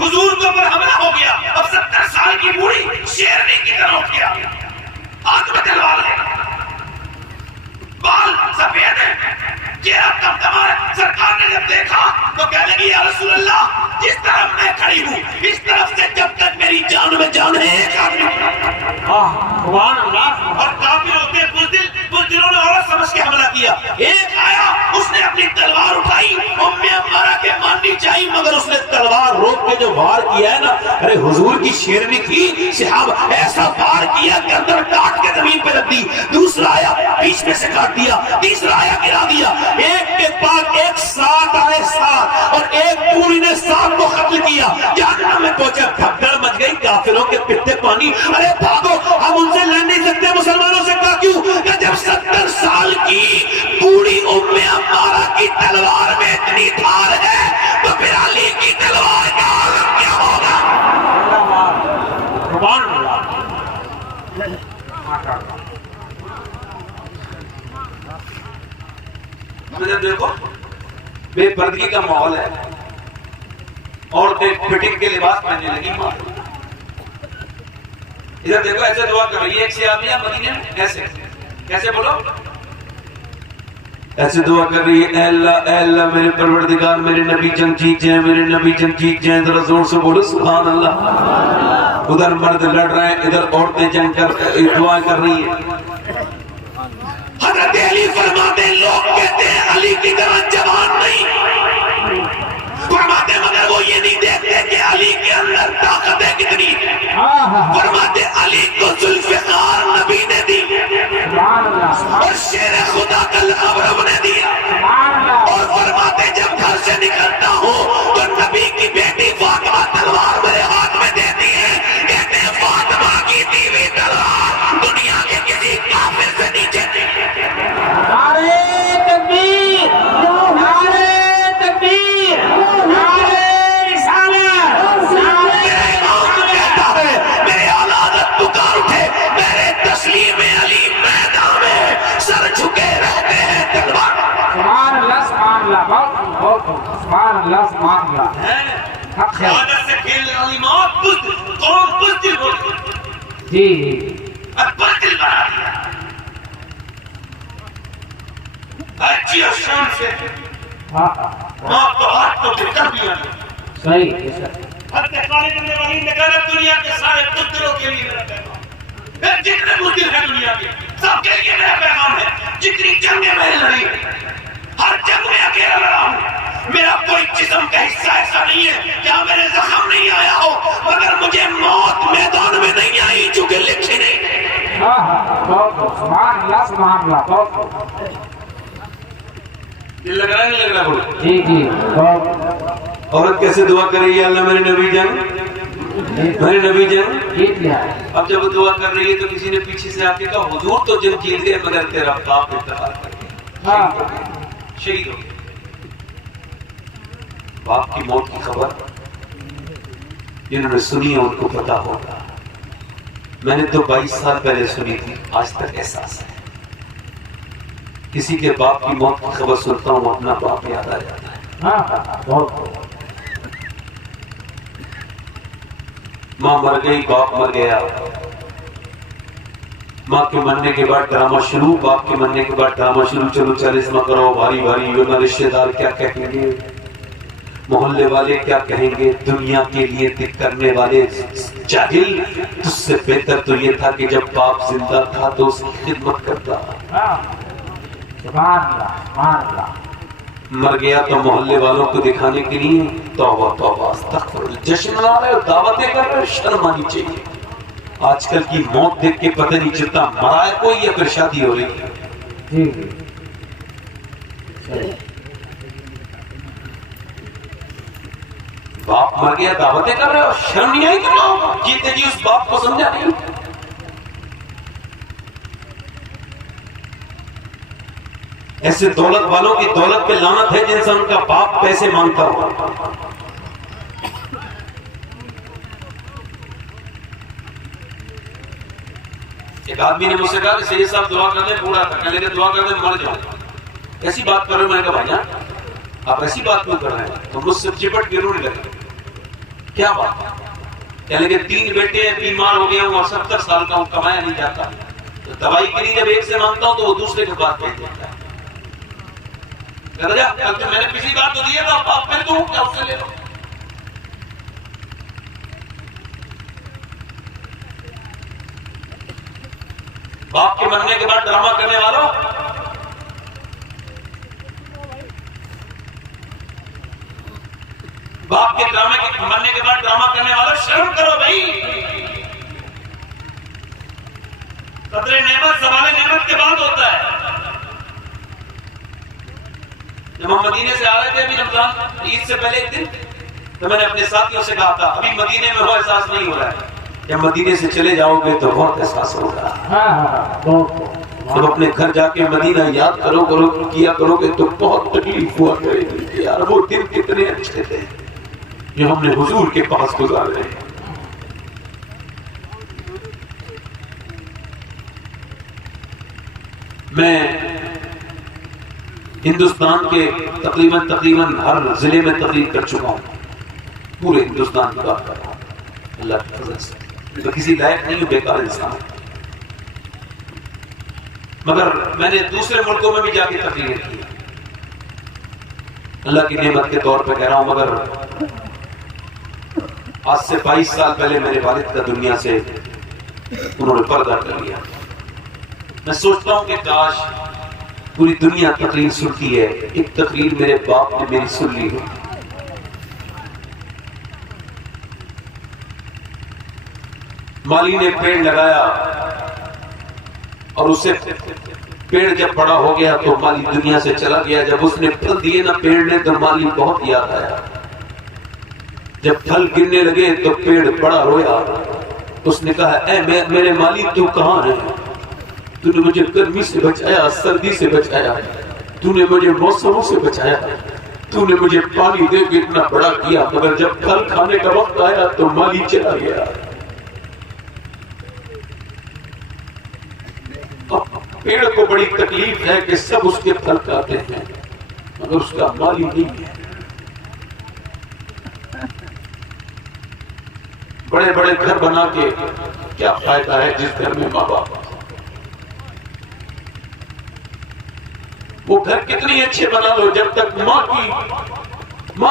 حضور کے اوپر حملہ ہو گیا. اب 70 سال کی بوڑھی شیرنی کی طرح اٹھ گیا, ہاتھ میں تلوار لے, بال سفید ہے, چہرہ تمتما ہے. سرکار نے جب دیکھا تو کہنے لگی یا رسول اللہ جس طرف میں کھڑی ہوں اس طرف سے جب تک میری جان میں جان ہے ایک آدمی. سبحان اللہ. اور کافر ہوتے ہیں بزدلوں نے عورت سمجھ کے حملہ کیا. ایک آیا اس نے اپنی تلوار اٹھائی, ام عمارہ کے ماننی چاہیے مگر اس نے تلوار روک کے جو وار کیا ہے نا, ارے حضور کی شیرنی تھی, صحاب ایسا وار کیا کہ اندر کاٹ کے زمین پہ رکھ دی. دوسرا آیا بیچ میں سے کاٹ دیا, تیسرا آیا گرا دیا. ایک کے بعد ایک 7 آئے 7 اور ایک پوری نے 7 کو قتل کیا. جہنم میں پہنچا, بھگدڑ مچ گئی, کافروں کے پتے پانی. ارے بھاگو, ہم ان سے لڑ نہیں سکتے مسلمانوں سے. کہا کیوں؟ کہ جب 70 سال کی بوڑھی ام عمارہ کی تلوار میں اتنی دھار ہے تو پھر علی کی تلوار کا عالم کیا ہوگا. سبحان اللہ. دیکھو بے پردگی کا ماحول ہے, عورتیں فٹنگ کے لباس پہننے لگی. ادھر دیکھو ایسے دعا کر رہی ہے ایک صحابیہ مدینے میں, ایسے کیسے بولو, ایسے دعا کر رہی ہے اے اللہ میرے پروردگار میرے نبی جنگ جیت جائیں, میرے نبی جنگ جیت جائیں. ذرا زور سے بولو سبحان اللہ. ادھر مرد لڑ رہے ہیں, ادھر عورتیں جنگ کر دعا کر رہی ہیں. حضرت علی فرماتے ہیں لوگ کہتے ہیں علی کی طرح جوان نہیں, فرماتے مگر وہ یہ نہیں دیکھتے کہ علی کے اندر طاقت ہے کتنی. فرماتے علی کو ذوالفقار نبی نے دی اور شیر خدا کا لقب رب نے دیا. اور فرماتے جب گھر سے نکلتا ہوں تو نبی کی بیٹی فاطمہ تلوار میرے ہاتھ میں دیتی ہے, کہتے ہیں فاطمہ کی دی ہوئی تلوار دنیا کے کسی کافر سے نیچے نہیں. نعرہ تکبیر, نعرہ تکبیر, نعرہ رسالت, میرے امام کہتا ہے میرے اولادت پکار اٹھے, میرے تسلیم علی میدان میں سر جھکے رہتے ہیں تلوار. سبحان اللہ, سبحان اللہ. بہت سبحان اللہ سبحان اللہ حق ہے عادت سے کھیلنے والی موت قوم بزدل ہوتی جی اور بزدل بنا دیا اچھی اور شان سے ہاں موت تو ہاتھ تو بکر دیا صحیح ہے سر حضرت خالد بن ولید نے کہا دنیا کے سارے بزدلوں کے لیے میرا پیغام جتنے بزدل ہیں دنیا کے سب کے لیے میرا پیغام ہے جتنی جنگیں میں نے لڑی ہر جنگ میں اکیلا لڑا ہوں میرا کوئی جسم کا حصہ ایسا نہیں ہے جہاں میرے زخم نہیں آیا ہو مگر مجھے موت میدان میں نہیں آئی چونکہ لکھی نہیں ہاں ہاں بہت سبحان اللہ بہت دل لگ رہا ہے نہیں لگ رہا بولو جی جی بہت عورت کیسے دعا کر رہی ہے اللہ میرے نبی جان میرے نبی جان جیت لیا ہے اب جب وہ دعا کر رہی ہے تو کسی نے پیچھے سے آ کے کہا حضور تو جنگ جیت گئے مگر تیرا باپ انتقال کر گیا ہاں شہید ہو گیا باپ کی موت کی خبر جنہوں نے سنی ہے ان کو پتا ہوگا میں نے تو 22 سال پہلے سنی تھی آج تک احساس ہے کسی کے باپ کی موت کی خبر سنتا ہوں اپنا باپ یاد آ جاتا ہے ہاں بہت ماں مر گئی باپ مر گیا ماں کے مرنے کے بعد ڈرامہ شروع باپ کے مرنے کے بعد ڈرامہ شروع چلو چالیسواں کرو بھاری بھاری رشتے دار کیا کہیں گے محلے والے کیا کہیں گے دنیا کے لیے دل کرنے والے جاہل اس سے بہتر تو یہ تھا کہ جب باپ زندہ تھا تو اس کی خدمت کرتا سبحان اللہ مر گیا تو محلے والوں کو دکھانے کے لیے توبہ توبہ استغفر جشن منا رہے ہو دعوتیں کر رہے ہو شرم آنی چاہیے آج کل کی موت دیکھ کے پتہ نہیں چلتا مرا ہے کوئی یا پھر شادی ہو رہی ہے جی جی باپ مر گیا دعوتیں کر رہے ہو شرم نہیں آئی تم جیتے جی اس باپ کو سمجھا نہیں ایسے دولت والوں کی دولت پہ لعنت ہے جن سے ان کا باپ پیسے مانگتا ہو ایک آدمی نے مجھ سے کہا کہ سید صاحب دعا کر دیں پورا کر کہنے لگے دعا کر دیں مر جاؤں ایسی بات کر رہے ہو میں نے کہا بھائی جان آپ ایسی بات کیوں کر رہے ہیں تو مجھ سے چپٹ کے رونے لگے کیا بات ہے کہنے لگے 3 بیٹے بیمار ہو گئے ہوں اور 70 سال کا ہوں کمایا نہیں جاتا تو دوائی کے لیے جب ایک سے مانگتا ہوں تو وہ دوسرے کے پاس بھیج دیتا ہے میں نے پچھلی بات تو دیا تھا آپ پھر تو کیا اس سے لے لو باپ کے مرنے کے بعد ڈرامہ کرنے والوں باپ کے مرنے کے بعد ڈرامہ کرنے والوں شرم کرو بھائی قدر نعمت زوال نعمت کے بعد ہوتا ہے جب ہم مدینے سے آ رہے تھے ابھی رمضان عید سے پہلے ایک دن تو میں نے اپنے ساتھیوں سے کہا تھا ابھی مدینے میں وہ احساس نہیں ہو رہا ہے جب مدینے سے چلے جاؤ گے تو بہت احساس ہوگا جب اپنے گھر جا کے مدینہ یاد کیا کرو گے تو بہت تکلیف ہوا کرے گی یار وہ دن کتنے اچھے تھے جو ہم نے حضور کے پاس گزارے ہیں میں ہندوستان کے تقریباً ہر ضلع میں تقریر کر چکا ہوں پورے ہندوستان کی بات کر رہا ہوں اللہ کی فضل سے تو کسی لائق نہیں ہوں بیکار انسان مگر میں نے دوسرے ملکوں میں بھی جا کے تقریر کی اللہ کی نعمت کے طور پہ کہہ رہا ہوں مگر آج سے 22 سال پہلے میرے والد کا دنیا سے انہوں نے پردہ کر لیا میں سوچتا ہوں کہ کاش پوری دنیا تقریر سنتی ہے ایک تقریر میرے باپ نے میری سن لی ہو مالی نے پیڑ لگایا اور اسے پیڑ جب بڑا ہو گیا تو مالی دنیا سے چلا گیا جب اس نے پھل دیے نا پیڑ نے تو مالی بہت یاد آیا جب پھل گرنے لگے تو پیڑ بڑا رویا اس نے کہا اے میرے مالی تو کہاں ہے تو نے مجھے گرمی سے بچایا سردی سے بچایا تو نے مجھے موسموں سے بچایا تو نے مجھے پانی دے کے اتنا بڑا کیا مگر جب پھل کھانے کا وقت آیا تو مالی چلا گیا پیڑ کو بڑی تکلیف ہے کہ سب اس کے پھل کھاتے ہیں مگر اس کا مالی نہیں ہے بڑے بڑے گھر بنا کے کیا فائدہ ہے جس گھر میں ماں باپ؟ وہ گھر کتنی اچھے بنا لو، جب تک ماں کی